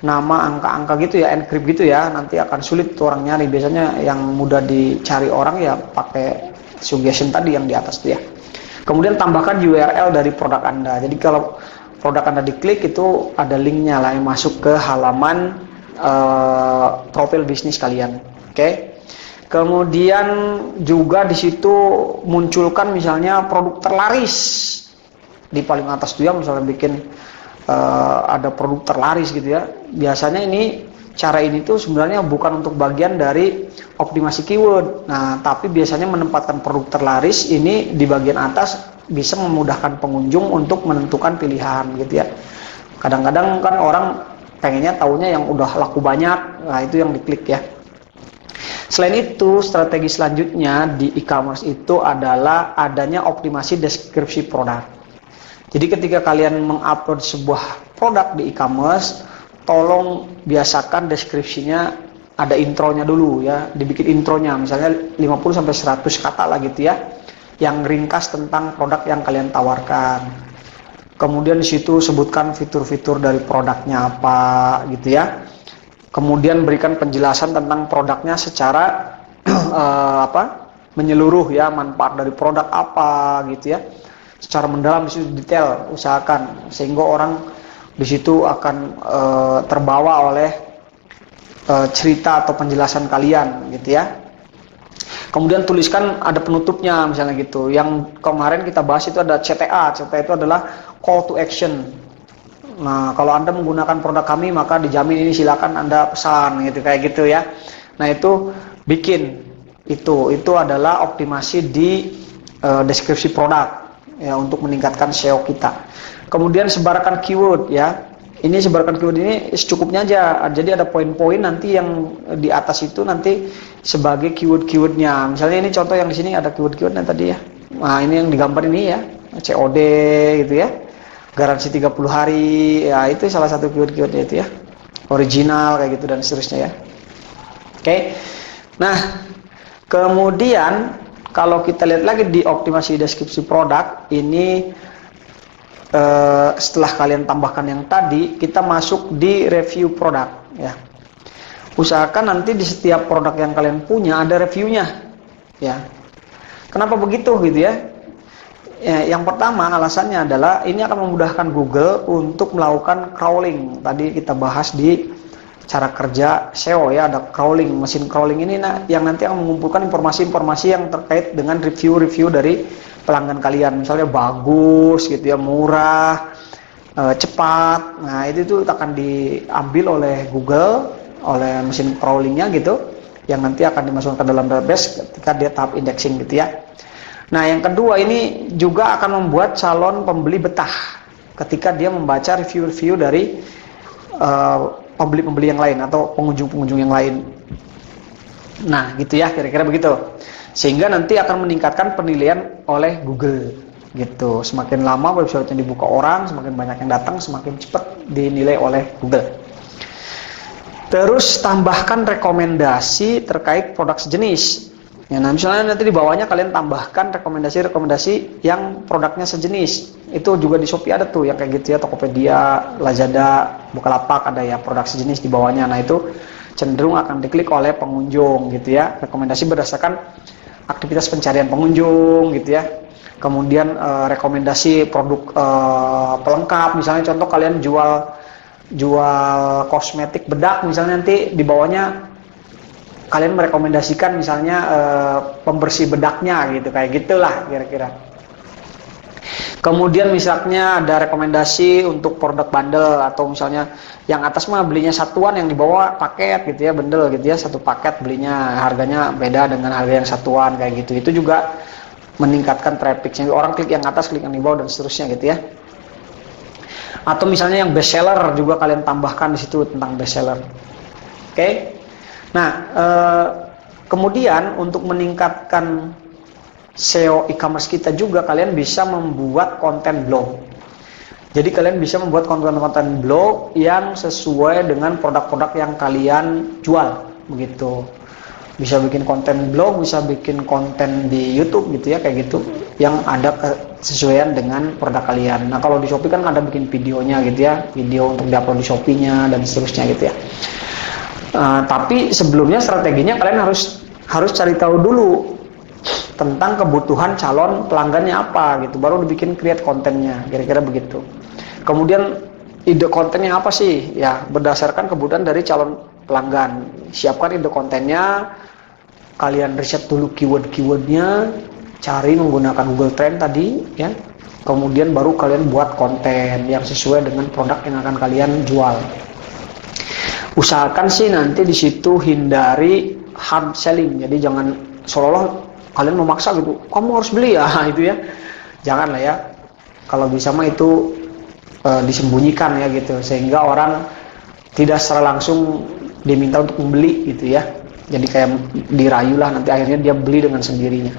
nama angka-angka gitu ya, encrypt gitu ya. Nanti akan sulit tuh orang nyari. Biasanya yang mudah dicari orang ya pakai suggestion tadi yang di atas tuh ya. Kemudian tambahkan URL dari produk Anda. Jadi kalau produk Anda diklik itu ada linknya lah yang masuk ke halaman profil bisnis kalian. Oke. Kemudian juga di situ munculkan misalnya produk terlaris di paling atas tuh ya, misalnya bikin ada produk terlaris gitu ya. Biasanya cara ini tuh sebenarnya bukan untuk bagian dari optimasi keyword. Nah, tapi biasanya menempatkan produk terlaris ini di bagian atas bisa memudahkan pengunjung untuk menentukan pilihan gitu ya. Kadang-kadang kan orang pengennya taunya yang udah laku banyak, nah itu yang diklik ya. Selain itu, strategi selanjutnya di e-commerce itu adalah adanya optimasi deskripsi produk. Jadi ketika kalian mengupload sebuah produk di e-commerce, tolong biasakan deskripsinya ada intronya dulu ya, dibikin intronya misalnya 50-100 kata lah gitu ya, yang ringkas tentang produk yang kalian tawarkan. Kemudian di situ sebutkan fitur-fitur dari produknya apa gitu ya. Kemudian berikan penjelasan tentang produknya secara menyeluruh ya, manfaat dari produk apa gitu ya. Secara mendalam di situ detail usahakan sehingga orang di situ akan terbawa oleh cerita atau penjelasan kalian gitu ya. Kemudian tuliskan ada penutupnya misalnya gitu. Yang kemarin kita bahas itu ada CTA. CTA itu adalah call to action. Nah, kalau Anda menggunakan produk kami maka dijamin ini, silakan Anda pesan gitu kayak gitu ya. Nah, itu bikin itu adalah optimasi di deskripsi produk ya untuk meningkatkan SEO kita. Kemudian sebarkan keyword ya. Ini sebarkan keyword ini secukupnya aja. Jadi ada poin-poin nanti yang di atas itu nanti sebagai keyword-keywordnya. Misalnya ini contoh yang di sini ada keyword-keywordnya tadi ya. Nah, ini yang digambar ini ya, COD gitu ya. Garansi 30 hari, ya itu salah satu keyword-keywordnya itu ya. Original kayak gitu dan seterusnya ya. Oke. Nah, kemudian kalau kita lihat lagi di optimasi deskripsi produk, ini setelah kalian tambahkan yang tadi, kita masuk di review produk ya. Usahakan nanti di setiap produk yang kalian punya ada reviewnya ya. Kenapa begitu gitu ya? Yang pertama alasannya adalah ini akan memudahkan Google untuk melakukan crawling. Tadi kita bahas di cara kerja SEO ya, ada crawling. Mesin crawling ini yang nanti akan mengumpulkan informasi-informasi yang terkait dengan review-review dari pelanggan kalian. Misalnya bagus gitu ya, murah, cepat. Nah, itu tuh akan diambil oleh Google, oleh mesin crawlingnya gitu, yang nanti akan dimasukkan ke dalam database ketika dia tahap indexing gitu ya. Nah, yang kedua ini juga akan membuat calon pembeli betah ketika dia membaca review-review dari pembeli-pembeli yang lain atau pengunjung-pengunjung yang lain. Nah, gitu ya, kira-kira begitu. Sehingga nanti akan meningkatkan penilaian oleh Google gitu. Semakin lama website-nya dibuka orang, semakin banyak yang datang, semakin cepat dinilai oleh Google. Terus tambahkan rekomendasi terkait produk sejenis. Ya, nah misalnya nanti di bawahnya kalian tambahkan rekomendasi-rekomendasi yang produknya sejenis. Itu juga di Shopee ada tuh yang kayak gitu ya, Tokopedia, Lazada, Bukalapak ada ya produk sejenis di bawahnya. Nah, itu cenderung akan diklik oleh pengunjung gitu ya. Rekomendasi berdasarkan aktivitas pencarian pengunjung gitu ya. Kemudian rekomendasi produk pelengkap, misalnya contoh kalian jual kosmetik bedak, misalnya nanti di bawahnya kalian merekomendasikan misalnya pembersih bedaknya gitu, kayak gitulah kira-kira. Kemudian misalnya ada rekomendasi untuk produk bundle, atau misalnya yang atas mah belinya satuan, yang di bawah paket gitu ya, bundle gitu ya, satu paket belinya harganya beda dengan harga yang satuan kayak gitu. Itu juga meningkatkan traffic, sehingga orang klik yang atas, klik yang di bawah dan seterusnya gitu ya. Atau misalnya yang best seller juga kalian tambahkan di situ tentang best seller. Oke. Nah, kemudian untuk meningkatkan SEO e-commerce kita juga kalian bisa membuat konten blog. Jadi kalian bisa membuat konten-konten blog yang sesuai dengan produk-produk yang kalian jual, begitu. Bisa bikin konten blog, bisa bikin konten di YouTube gitu ya, kayak gitu, yang ada kesesuaian dengan produk kalian. Nah, kalau di Shopee kan ada bikin videonya gitu ya, video untuk diupload di Shopee-nya dan seterusnya gitu ya. Tapi sebelumnya strateginya kalian harus cari tahu dulu tentang kebutuhan calon pelanggannya apa gitu, baru dibikin create kontennya, kira-kira begitu. Kemudian ide kontennya apa sih? Ya, berdasarkan kebutuhan dari calon pelanggan. Siapkan ide kontennya, kalian riset dulu keyword-keywordnya, cari menggunakan Google Trend tadi, ya. Kemudian baru kalian buat konten yang sesuai dengan produk yang akan kalian jual. Usahakan sih nanti di situ hindari hard selling. Jadi jangan seolah-olah kalian memaksa gitu, kamu harus beli ya, itu ya. Jangan lah ya. Kalau bisa mah itu disembunyikan ya gitu, sehingga orang tidak secara langsung diminta untuk membeli gitu ya. Jadi kayak dirayu lah, nanti akhirnya dia beli dengan sendirinya.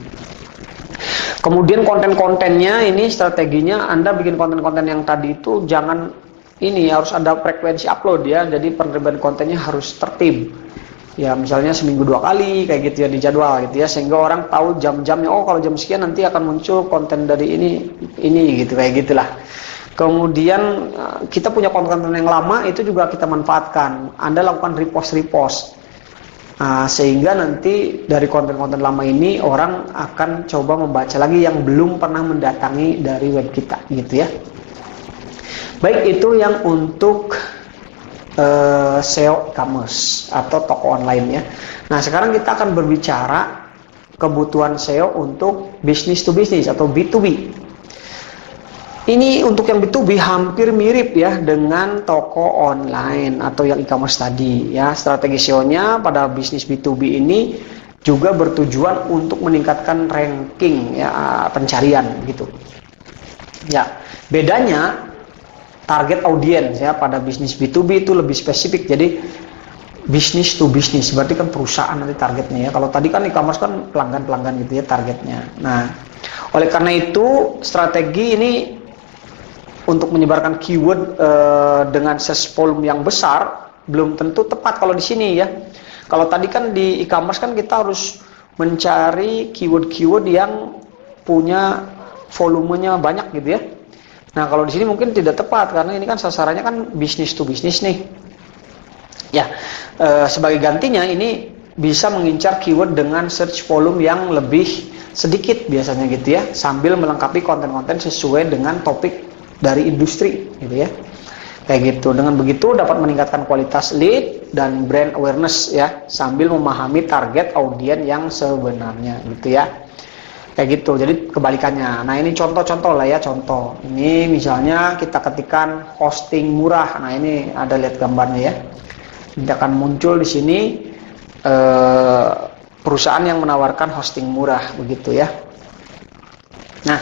Kemudian konten-kontennya ini strateginya, Anda bikin konten-konten yang tadi itu jangan ini, harus ada frekuensi upload ya. Jadi penerbitan kontennya harus tertib. Ya misalnya seminggu 2 kali kayak gitu ya, di jadwal gitu ya, sehingga orang tahu jam-jamnya, oh kalau jam sekian nanti akan muncul konten dari ini gitu, kayak gitulah. Kemudian kita punya konten-konten yang lama itu juga kita manfaatkan. Anda lakukan repost. Nah, sehingga nanti dari konten-konten lama ini orang akan coba membaca lagi yang belum pernah mendatangi dari web kita gitu ya. Baik, itu yang untuk SEO e-commerce atau toko online ya. Nah, sekarang kita akan berbicara kebutuhan SEO untuk business to business atau B2B. Ini untuk yang B2B hampir mirip ya dengan toko online atau yang e-commerce tadi ya. Strategi SEO-nya pada bisnis B2B ini juga bertujuan untuk meningkatkan ranking ya, pencarian gitu. Ya, bedanya target audiens ya pada bisnis B2B itu lebih spesifik. Jadi bisnis to bisnis berarti kan perusahaan nanti targetnya ya. Kalau tadi kan e-commerce kan pelanggan-pelanggan gitu ya targetnya. Nah, oleh karena itu strategi ini untuk menyebarkan keyword dengan search volume yang besar belum tentu tepat kalau di sini ya. Kalau tadi kan di e-commerce kan kita harus mencari keyword-keyword yang punya volumenya banyak gitu ya. Nah, kalau di sini mungkin tidak tepat karena ini kan sasarannya kan bisnis to bisnis nih. Ya, sebagai gantinya ini bisa mengincar keyword dengan search volume yang lebih sedikit biasanya gitu ya, sambil melengkapi konten-konten sesuai dengan topik dari industri gitu ya. Kayak gitu. Dengan begitu dapat meningkatkan kualitas lead dan brand awareness ya, sambil memahami target audiens yang sebenarnya gitu ya. Kayak gitu. Jadi kebalikannya. Nah, ini contoh-contoh lah ya, contoh. Ini misalnya kita ketikkan hosting murah. Nah, ini ada lihat gambarnya ya. Ini akan muncul di sini perusahaan yang menawarkan hosting murah begitu ya. Nah,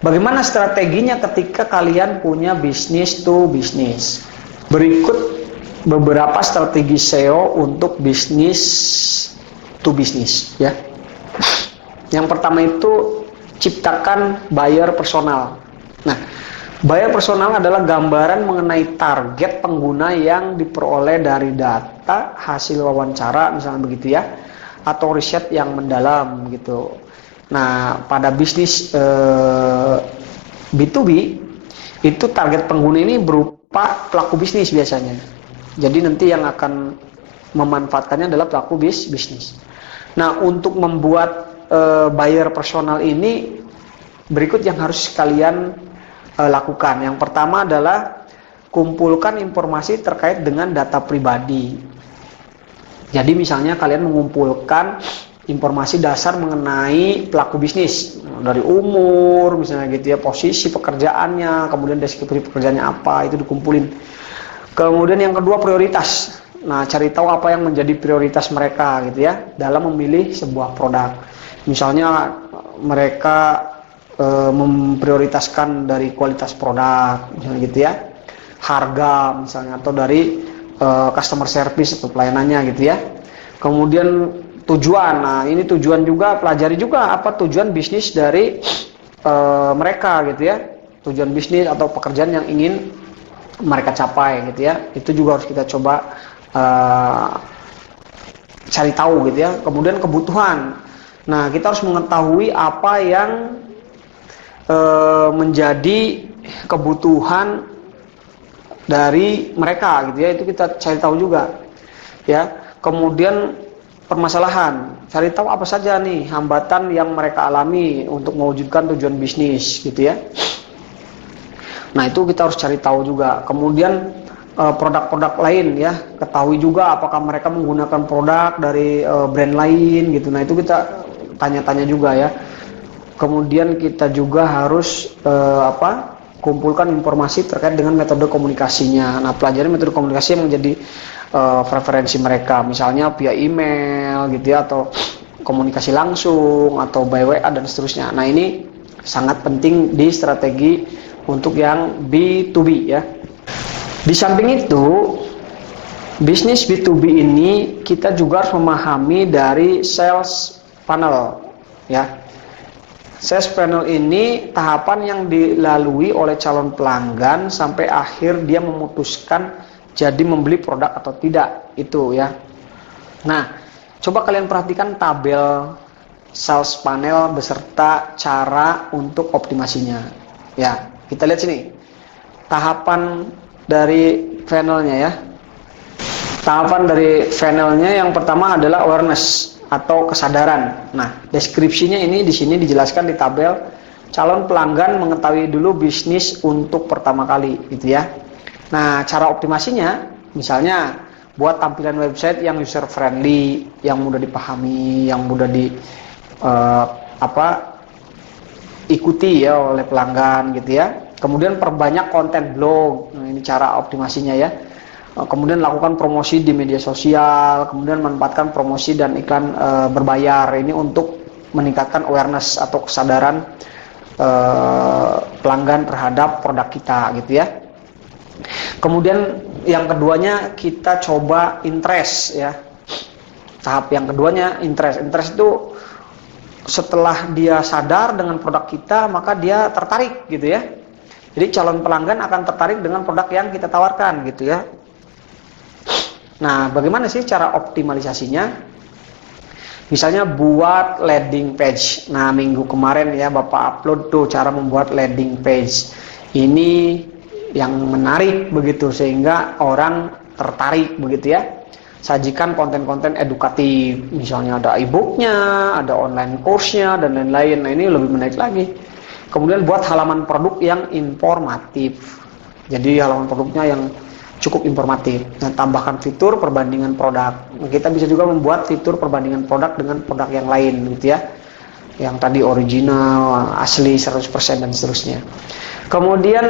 bagaimana strateginya ketika kalian punya bisnis to bisnis? Berikut beberapa strategi SEO untuk bisnis to bisnis ya. Yang pertama itu ciptakan buyer personal. Nah, buyer personal adalah gambaran mengenai target pengguna yang diperoleh dari data hasil wawancara misalnya begitu ya, atau riset yang mendalam gitu. Nah, pada bisnis B2B itu target pengguna ini berupa pelaku bisnis biasanya. Jadi nanti yang akan memanfaatkannya adalah pelaku bisnis. Nah, untuk membuat buyer personal ini berikut yang harus kalian lakukan. Yang pertama adalah kumpulkan informasi terkait dengan data pribadi. Jadi misalnya kalian mengumpulkan informasi dasar mengenai pelaku bisnis dari umur misalnya gitu ya, posisi pekerjaannya, kemudian deskripsi pekerjaannya apa, itu dikumpulin. Kemudian yang kedua prioritas. Nah, cari tahu apa yang menjadi prioritas mereka gitu ya dalam memilih sebuah produk. Misalnya mereka memprioritaskan dari kualitas produk misalnya gitu ya, harga misalnya, atau dari customer service atau pelayanannya gitu ya. Kemudian tujuan. Nah, ini tujuan juga, pelajari juga apa tujuan bisnis dari mereka gitu ya. Tujuan bisnis atau pekerjaan yang ingin mereka capai gitu ya. Itu juga harus kita coba cari tahu gitu ya. Kemudian kebutuhan. Nah, kita harus mengetahui apa yang menjadi kebutuhan dari mereka gitu ya. Itu kita cari tahu juga ya. Kemudian permasalahan, cari tahu apa saja nih hambatan yang mereka alami untuk mewujudkan tujuan bisnis gitu ya. Nah, itu kita harus cari tahu juga. Kemudian produk-produk lain ya, ketahui juga apakah mereka menggunakan produk dari brand lain gitu. Nah, itu kita tanya-tanya juga ya. Kemudian kita juga harus kumpulkan informasi terkait dengan metode komunikasinya. Nah, pelajari metode komunikasi yang menjadi preferensi mereka, misalnya via email gitu ya, atau komunikasi langsung, atau by WA dan seterusnya. Nah, ini sangat penting di strategi untuk yang B2B ya. Di samping itu, bisnis B2B ini kita juga harus memahami dari sales funnel ya. Sales funnel ini tahapan yang dilalui oleh calon pelanggan sampai akhir dia memutuskan jadi membeli produk atau tidak, itu ya. Nah, coba kalian perhatikan tabel sales funnel beserta cara untuk optimasinya. Ya, kita lihat sini. Tahapan dari funnelnya ya. Tahapan dari funnelnya yang pertama adalah awareness atau kesadaran. Nah, deskripsinya ini di sini dijelaskan di tabel. Calon pelanggan mengetahui dulu bisnis untuk pertama kali, gitu ya. Nah, cara optimasinya, misalnya buat tampilan website yang user friendly, yang mudah dipahami, yang mudah ikuti ya oleh pelanggan, gitu ya. Kemudian perbanyak konten blog. Nah, ini cara optimasinya ya. Kemudian lakukan promosi di media sosial, kemudian manfaatkan promosi dan iklan berbayar ini untuk meningkatkan awareness atau kesadaran pelanggan terhadap produk kita gitu ya. Kemudian yang keduanya kita coba interest ya. Tahap yang keduanya interest. Interest itu setelah dia sadar dengan produk kita, maka dia tertarik gitu ya. Jadi calon pelanggan akan tertarik dengan produk yang kita tawarkan gitu ya. Nah, bagaimana sih cara optimalisasinya? Misalnya buat landing page. Nah, minggu kemarin ya Bapak upload tuh cara membuat landing page. Ini yang menarik begitu sehingga orang tertarik begitu ya. Sajikan konten-konten edukatif. Misalnya ada e-booknya, ada online course-nya dan lain-lain. Nah, ini lebih menarik lagi. Kemudian buat halaman produk yang informatif. Jadi halaman produknya yang cukup informatif. Nah, tambahkan fitur perbandingan produk. Nah, kita bisa juga membuat fitur perbandingan produk dengan produk yang lain gitu ya. Yang tadi original, asli 100% dan seterusnya. Kemudian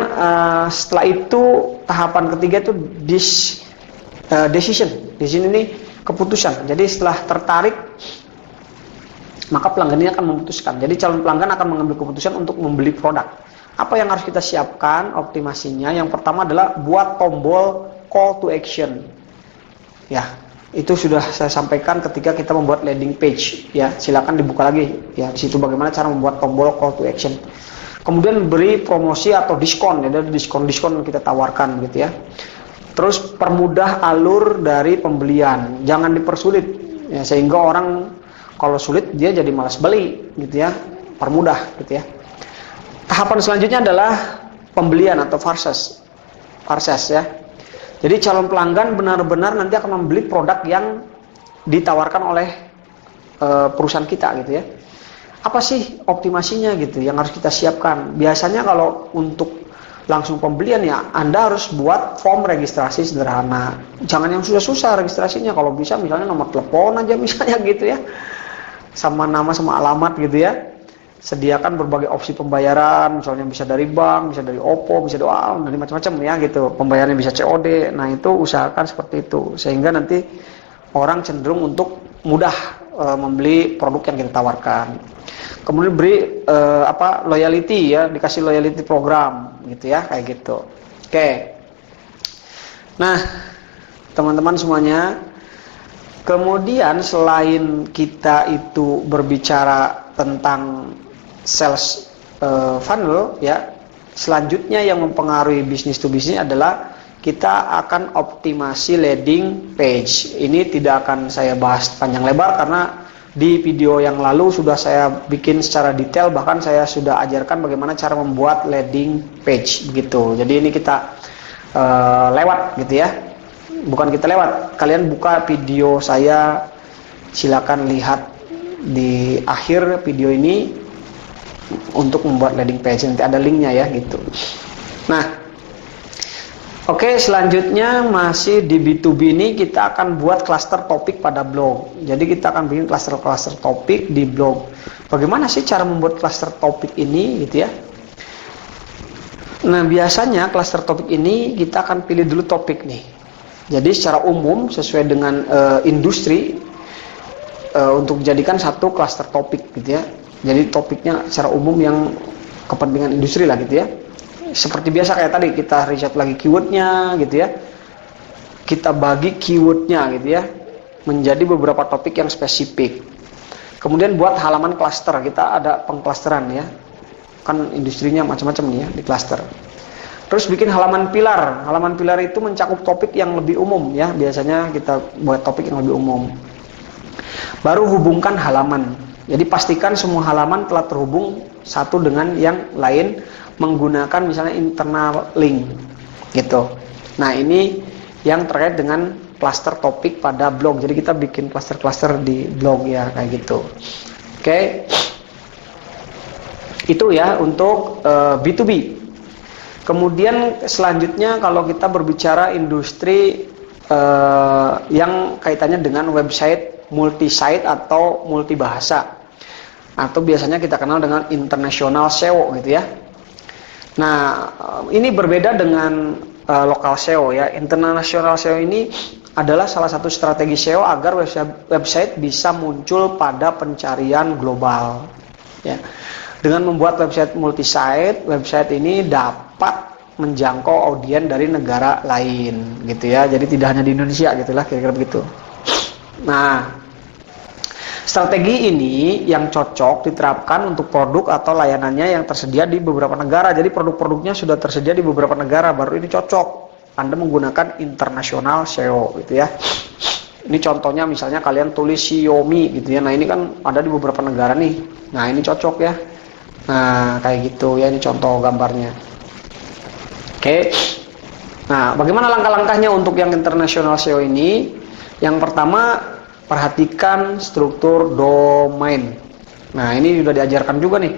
setelah itu tahapan ketiga itu decision. Di sini nih keputusan. Jadi setelah tertarik maka pelanggan ini akan memutuskan. Jadi calon pelanggan akan mengambil keputusan untuk membeli produk. Apa yang harus kita siapkan optimasinya? Yang pertama adalah buat tombol call to action. Ya, itu sudah saya sampaikan ketika kita membuat landing page. Ya, silakan dibuka lagi. Ya, di situ bagaimana cara membuat tombol call to action. Kemudian beri promosi atau diskon. Ya, ada diskon-diskon yang kita tawarkan gitu ya. Terus permudah alur dari pembelian. Jangan dipersulit. Ya, sehingga orang kalau sulit dia jadi malas beli gitu ya. Permudah gitu ya. Tahapan selanjutnya adalah pembelian atau purchase ya. Jadi calon pelanggan benar-benar nanti akan membeli produk yang ditawarkan oleh perusahaan kita gitu ya. Apa sih optimasinya gitu yang harus kita siapkan? Biasanya kalau untuk langsung pembelian ya Anda harus buat form registrasi sederhana. Jangan yang susah-susah registrasinya. Kalau bisa misalnya nomor telepon aja misalnya gitu ya. Sama nama sama alamat gitu ya. Sediakan berbagai opsi pembayaran, misalnya bisa dari bank, bisa dari OPPO, bisa dari macam-macam ya gitu. Pembayarannya bisa COD. Nah, itu usahakan seperti itu sehingga nanti orang cenderung untuk mudah membeli produk yang kita tawarkan. Kemudian beri loyalty ya, dikasih loyalty program gitu ya, kayak gitu. Oke. Nah, teman-teman semuanya, kemudian selain kita itu berbicara tentang sales funnel ya, selanjutnya yang mempengaruhi bisnis to bisnis adalah kita akan optimasi landing page. Ini tidak akan saya bahas panjang lebar karena di video yang lalu sudah saya bikin secara detail, bahkan saya sudah ajarkan bagaimana cara membuat landing page begitu. Jadi ini kita lewat gitu ya. Bukan kita lewat, kalian buka video saya, silakan lihat di akhir video ini untuk membuat landing page, nanti ada linknya ya gitu. Nah, oke, selanjutnya masih di B2B ini kita akan buat klaster topik pada blog. Jadi kita akan bikin klaster-klaster topik di blog. Bagaimana sih cara membuat klaster topik ini gitu ya? Nah, biasanya klaster topik ini kita akan pilih dulu topik nih. Jadi secara umum sesuai dengan industri untuk dijadikan satu klaster topik gitu ya. Jadi topiknya secara umum yang kepentingan industri lah gitu ya. Seperti biasa kayak tadi kita riset lagi keywordnya gitu ya, kita bagi keywordnya gitu ya menjadi beberapa topik yang spesifik. Kemudian buat halaman klaster, kita ada pengklasteran ya, kan industrinya macam-macam nih ya di klaster. Terus bikin halaman pilar. Halaman pilar itu mencakup topik yang lebih umum ya, biasanya kita buat topik yang lebih umum. Baru hubungkan halaman. Jadi pastikan semua halaman telah terhubung satu dengan yang lain menggunakan misalnya internal link gitu. Nah, ini yang terkait dengan klaster topik pada blog. Jadi kita bikin klaster-klaster di blog ya kayak gitu. Oke. Itu ya untuk B2B. Kemudian selanjutnya kalau kita berbicara industri yang kaitannya dengan website multi-site atau multibahasa, atau biasanya kita kenal dengan international SEO gitu ya. Nah, ini berbeda dengan lokal SEO ya. International SEO ini adalah salah satu strategi SEO agar website bisa muncul pada pencarian global ya. Dengan membuat website multi-site, website ini dapat menjangkau audiens dari negara lain gitu ya. Jadi tidak hanya di Indonesia gitulah, kira-kira begitu. Nah, strategi ini yang cocok diterapkan untuk produk atau layanannya yang tersedia di beberapa negara. Jadi produk-produknya sudah tersedia di beberapa negara, baru ini cocok Anda menggunakan international SEO gitu ya. Ini contohnya misalnya kalian tulis Xiaomi gitu ya. Nah, ini kan ada di beberapa negara nih. Nah, ini cocok ya. Nah, kayak gitu ya, ini contoh gambarnya. Oke. Nah, bagaimana langkah-langkahnya untuk yang international SEO ini? Yang pertama, perhatikan struktur domain. Nah, ini sudah diajarkan juga nih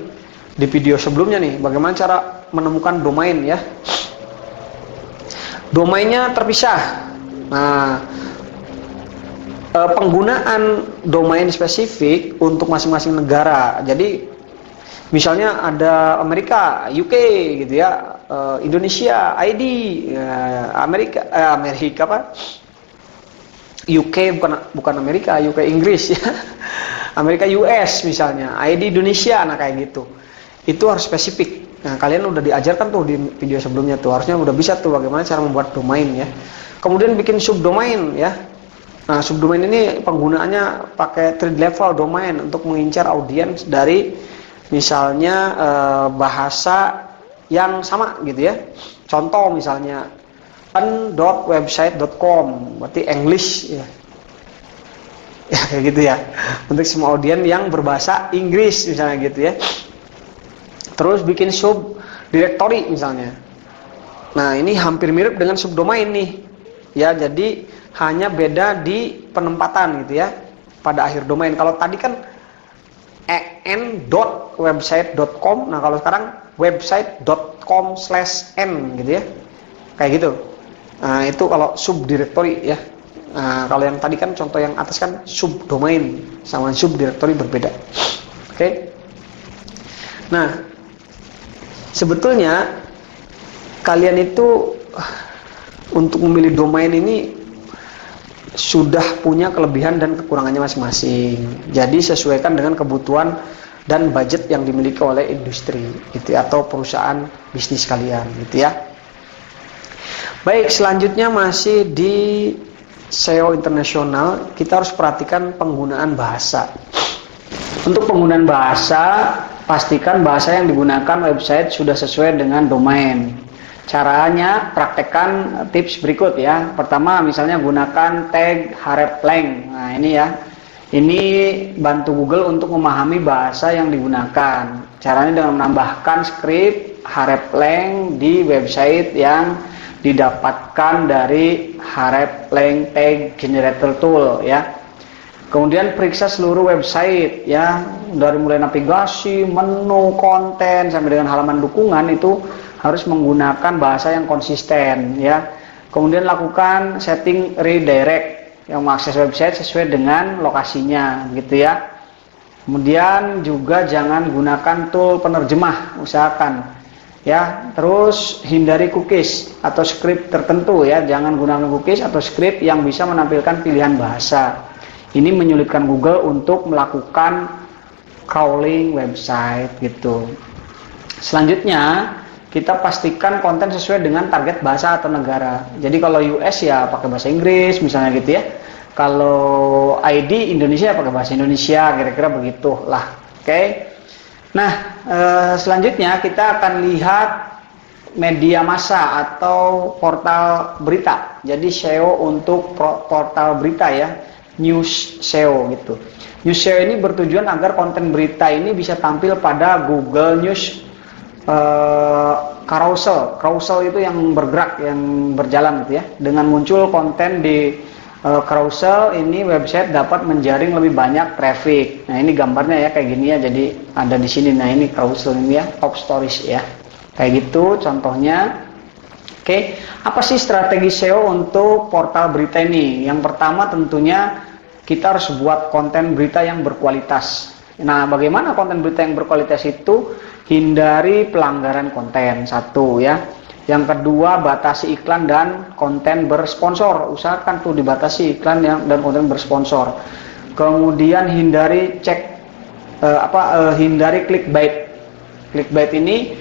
di video sebelumnya nih, bagaimana cara menemukan domain ya. Domainnya terpisah. Nah, penggunaan domain spesifik untuk masing-masing negara. Jadi misalnya ada Amerika, UK gitu ya, Indonesia, ID, Amerika apa? UK bukan Amerika, UK Inggris ya. Amerika US misalnya, ID Indonesia, nah kayak gitu. Itu harus spesifik. Nah, kalian udah diajarkan tuh di video sebelumnya tuh, harusnya udah bisa tuh bagaimana cara membuat domain ya. Kemudian bikin subdomain ya. Nah, subdomain ini penggunaannya pakai thread level domain untuk mengincar audiens dari misalnya bahasa yang sama gitu ya. Contoh misalnya an.website.com, berarti English ya. Ya kayak gitu ya. Untuk semua audiens yang berbahasa Inggris misalnya gitu ya. Terus bikin sub directory misalnya. Nah, ini hampir mirip dengan subdomain nih. Ya, jadi hanya beda di penempatan gitu ya pada akhir domain. Kalau tadi kan en.website.com, nah kalau sekarang website.com/n gitu ya. Kayak gitu. Nah, itu kalau subdirectory ya. Nah, kalau yang tadi kan contoh yang atas kan subdomain, sama subdirectory berbeda. Oke. Nah, sebetulnya kalian itu untuk memilih domain ini sudah punya kelebihan dan kekurangannya masing-masing. Jadi sesuaikan dengan kebutuhan dan budget yang dimiliki oleh industri gitu ya, atau perusahaan bisnis kalian gitu ya. Baik, selanjutnya masih di SEO internasional, kita harus perhatikan penggunaan bahasa. Untuk penggunaan bahasa, pastikan bahasa yang digunakan website sudah sesuai dengan domain. Caranya praktekkan tips berikut ya. Pertama, misalnya gunakan tag hreflang. Nah, ini ya. Ini bantu Google untuk memahami bahasa yang digunakan. Caranya dengan menambahkan script hreflang di website yang didapatkan dari hreflang tag generator tool ya. Kemudian periksa seluruh website ya, dari mulai navigasi, menu, konten sampai dengan halaman dukungan itu harus menggunakan bahasa yang konsisten ya. Kemudian lakukan setting redirect yang mengakses website sesuai dengan lokasinya gitu ya. Kemudian juga jangan gunakan tool penerjemah, usahakan ya. Terus hindari cookies atau script tertentu ya, jangan gunakan cookies atau script yang bisa menampilkan pilihan bahasa. Ini menyulitkan Google untuk melakukan crawling website gitu. Selanjutnya kita pastikan konten sesuai dengan target bahasa atau negara. Jadi kalau US ya pakai bahasa Inggris misalnya gitu ya. Kalau ID Indonesia pakai bahasa Indonesia, kira-kira begitulah. Oke. Nah, selanjutnya kita akan lihat media massa atau portal berita. Jadi SEO untuk portal berita ya. News SEO gitu. News SEO ini bertujuan agar konten berita ini bisa tampil pada Google News carousel. Carousel itu yang bergerak, yang berjalan gitu ya. Dengan muncul konten di carousel ini, website dapat menjaring lebih banyak traffic. Nah, ini gambarnya ya kayak gini ya. Jadi ada di sini. Nah, ini carousel ini ya, top stories ya. Kayak gitu contohnya. Oke, apa sih strategi SEO untuk portal berita ini? Yang pertama tentunya kita harus buat konten berita yang berkualitas. Nah, bagaimana konten berita yang berkualitas itu? Hindari pelanggaran konten, satu ya. Yang kedua, batasi iklan dan konten bersponsor. Usahakan tuh dibatasi iklan dan konten bersponsor. Kemudian hindari hindari clickbait. Clickbait ini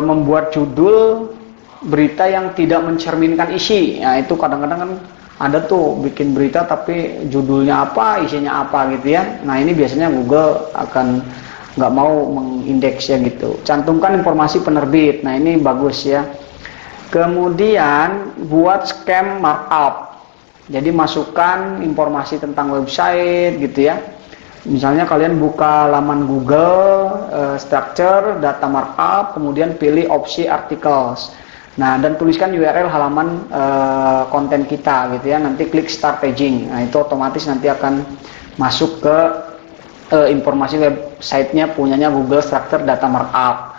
membuat judul berita yang tidak mencerminkan isi. Nah, itu kadang-kadang kan ada tuh bikin berita tapi judulnya apa, isinya apa gitu ya. Nah, ini biasanya Google akan nggak mau mengindeksnya gitu. Cantumkan informasi penerbit. Nah, ini bagus ya. Kemudian buat scam markup. Jadi masukkan informasi tentang website gitu ya. Misalnya kalian buka laman Google, structure, data markup, kemudian pilih opsi articles. Nah, dan tuliskan URL halaman konten kita gitu ya. Nanti klik start paging. Nah, itu otomatis nanti akan masuk ke informasi websitenya punyanya Google Structure Data Markup.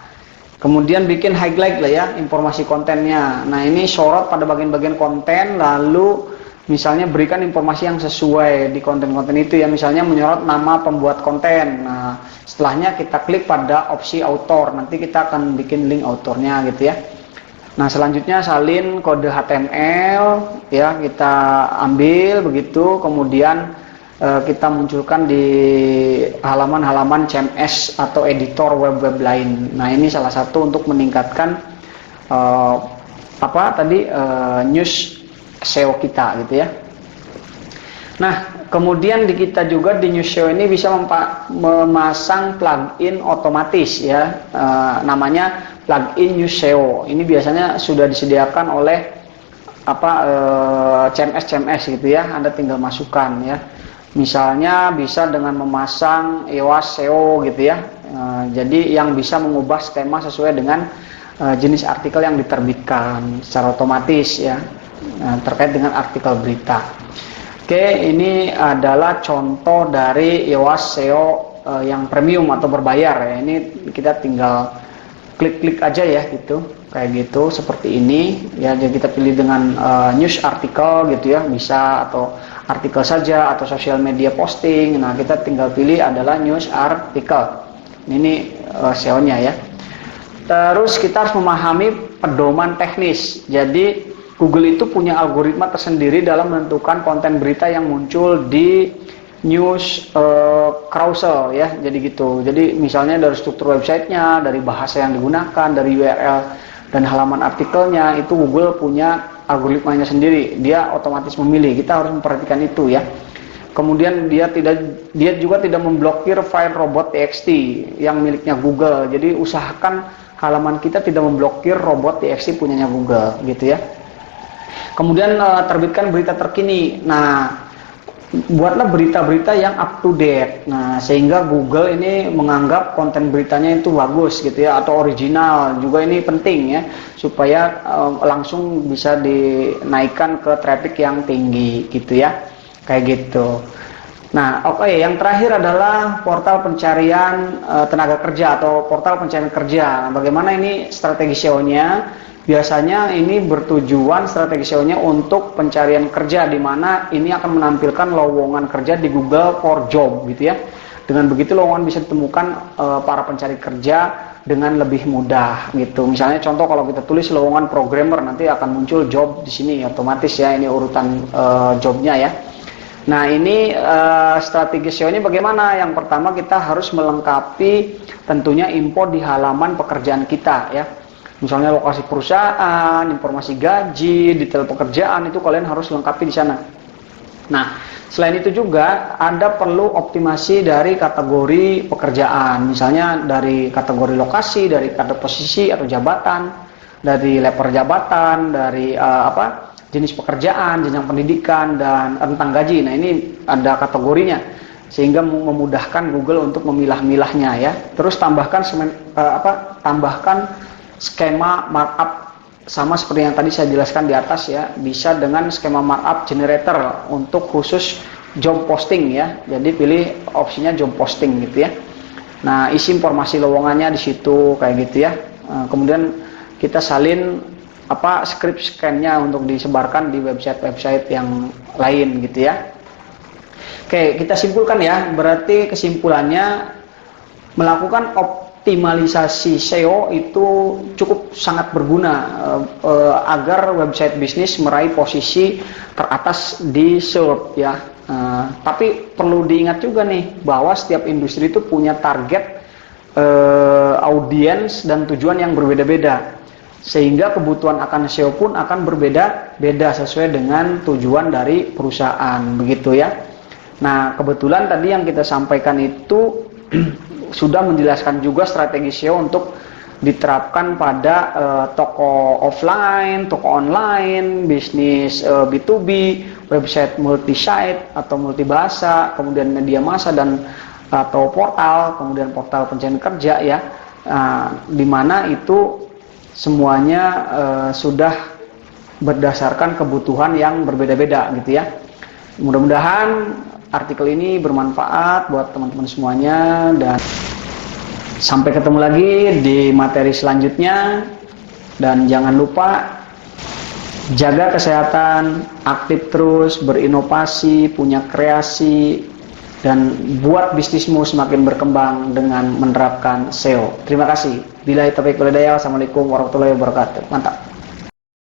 Kemudian bikin highlight lah ya informasi kontennya. Nah, ini sorot pada bagian-bagian konten, lalu misalnya berikan informasi yang sesuai di konten-konten itu ya. Misalnya menyorot nama pembuat konten. Nah, setelahnya kita klik pada opsi author. Nanti kita akan bikin link autornya gitu ya. Nah, selanjutnya salin kode HTML ya, kita ambil begitu, kemudian kita munculkan di halaman-halaman CMS atau editor web-web lain. Nah, ini salah satu untuk meningkatkan news SEO kita gitu ya. Nah, kemudian di kita juga di news SEO ini bisa memasang plugin otomatis ya, namanya plugin news SEO. Ini biasanya sudah disediakan oleh CMS gitu ya. Anda tinggal masukkan ya. Misalnya bisa dengan memasang EOS SEO gitu ya. Jadi yang bisa mengubah skema sesuai dengan jenis artikel yang diterbitkan secara otomatis ya, terkait dengan artikel berita. Oke, ini adalah contoh dari EOS SEO yang premium atau berbayar ya. Ini kita tinggal klik-klik aja ya gitu, kayak gitu seperti ini ya. Jadi kita pilih dengan news artikel gitu ya, bisa, atau artikel saja, atau sosial media posting. Nah, kita tinggal pilih adalah news artikel. Ini SEO-nya ya. Terus kita harus memahami pedoman teknis. Jadi Google itu punya algoritma tersendiri dalam menentukan konten berita yang muncul di news carousel ya. Jadi gitu. Jadi misalnya dari struktur websitenya, dari bahasa yang digunakan, dari URL dan halaman artikelnya, itu Google punya algoritmanya sendiri. Dia otomatis memilih. Kita harus memperhatikan itu ya. Kemudian dia juga tidak memblokir file robot.txt yang miliknya Google. Jadi usahakan halaman kita tidak memblokir robot.txt punyanya Google gitu ya. Kemudian terbitkan berita terkini. Nah, buatlah berita-berita yang up to date. Nah, sehingga Google ini menganggap konten beritanya itu bagus gitu ya, atau original. Juga ini penting ya, supaya langsung bisa dinaikkan ke traffic yang tinggi gitu ya. Kayak gitu. Nah, oke, yang terakhir adalah portal pencarian tenaga kerja atau portal pencarian kerja. Nah, bagaimana ini strategi SEO-nya? Biasanya ini bertujuan strategi SEO-nya untuk pencarian kerja, di mana ini akan menampilkan lowongan kerja di Google for Job gitu ya. Dengan begitu lowongan bisa ditemukan para pencari kerja dengan lebih mudah gitu. Misalnya contoh kalau kita tulis lowongan programmer, nanti akan muncul job di sini otomatis ya, ini urutan jobnya ya. Nah, ini strategi SEO ini bagaimana? Yang pertama kita harus melengkapi tentunya info di halaman pekerjaan kita ya. Misalnya lokasi perusahaan, informasi gaji, detail pekerjaan, itu kalian harus lengkapi di sana. Nah, selain itu juga ada perlu optimasi dari kategori pekerjaan. Misalnya dari kategori lokasi, dari kategori posisi atau jabatan, dari level jabatan, dari jenis pekerjaan, jenjang pendidikan, dan rentang gaji. Nah, ini ada kategorinya sehingga memudahkan Google untuk memilah-milahnya ya. Terus tambahkan skema markup sama seperti yang tadi saya jelaskan di atas ya. Bisa dengan skema markup generator untuk khusus job posting ya. Jadi pilih opsinya job posting gitu ya. Nah, isi informasi lowongannya di situ kayak gitu ya. Kemudian kita salin script scan-nya untuk disebarkan di website-website yang lain gitu ya. Oke, kita simpulkan ya. Berarti kesimpulannya melakukan optimalisasi SEO itu cukup sangat berguna agar website bisnis meraih posisi teratas di SERP ya. Tapi perlu diingat juga nih bahwa setiap industri itu punya target audiens dan tujuan yang berbeda-beda. Sehingga kebutuhan akan SEO pun akan berbeda-beda sesuai dengan tujuan dari perusahaan, begitu ya. Nah, kebetulan tadi yang kita sampaikan itu sudah menjelaskan juga strategi SEO untuk diterapkan pada toko offline, toko online, bisnis B2B, website multi-site atau multibahasa, kemudian media massa dan atau portal, kemudian portal pencarian kerja ya, di mana itu semuanya sudah berdasarkan kebutuhan yang berbeda-beda gitu ya. Mudah-mudahan artikel ini bermanfaat buat teman-teman semuanya, dan sampai ketemu lagi di materi selanjutnya. Dan jangan lupa jaga kesehatan, aktif terus, berinovasi, punya kreasi, dan buat bisnismu semakin berkembang dengan menerapkan SEO. Terima kasih. Billahi taufiq wal hidayah. Assalamualaikum warahmatullahi wabarakatuh. Mantap.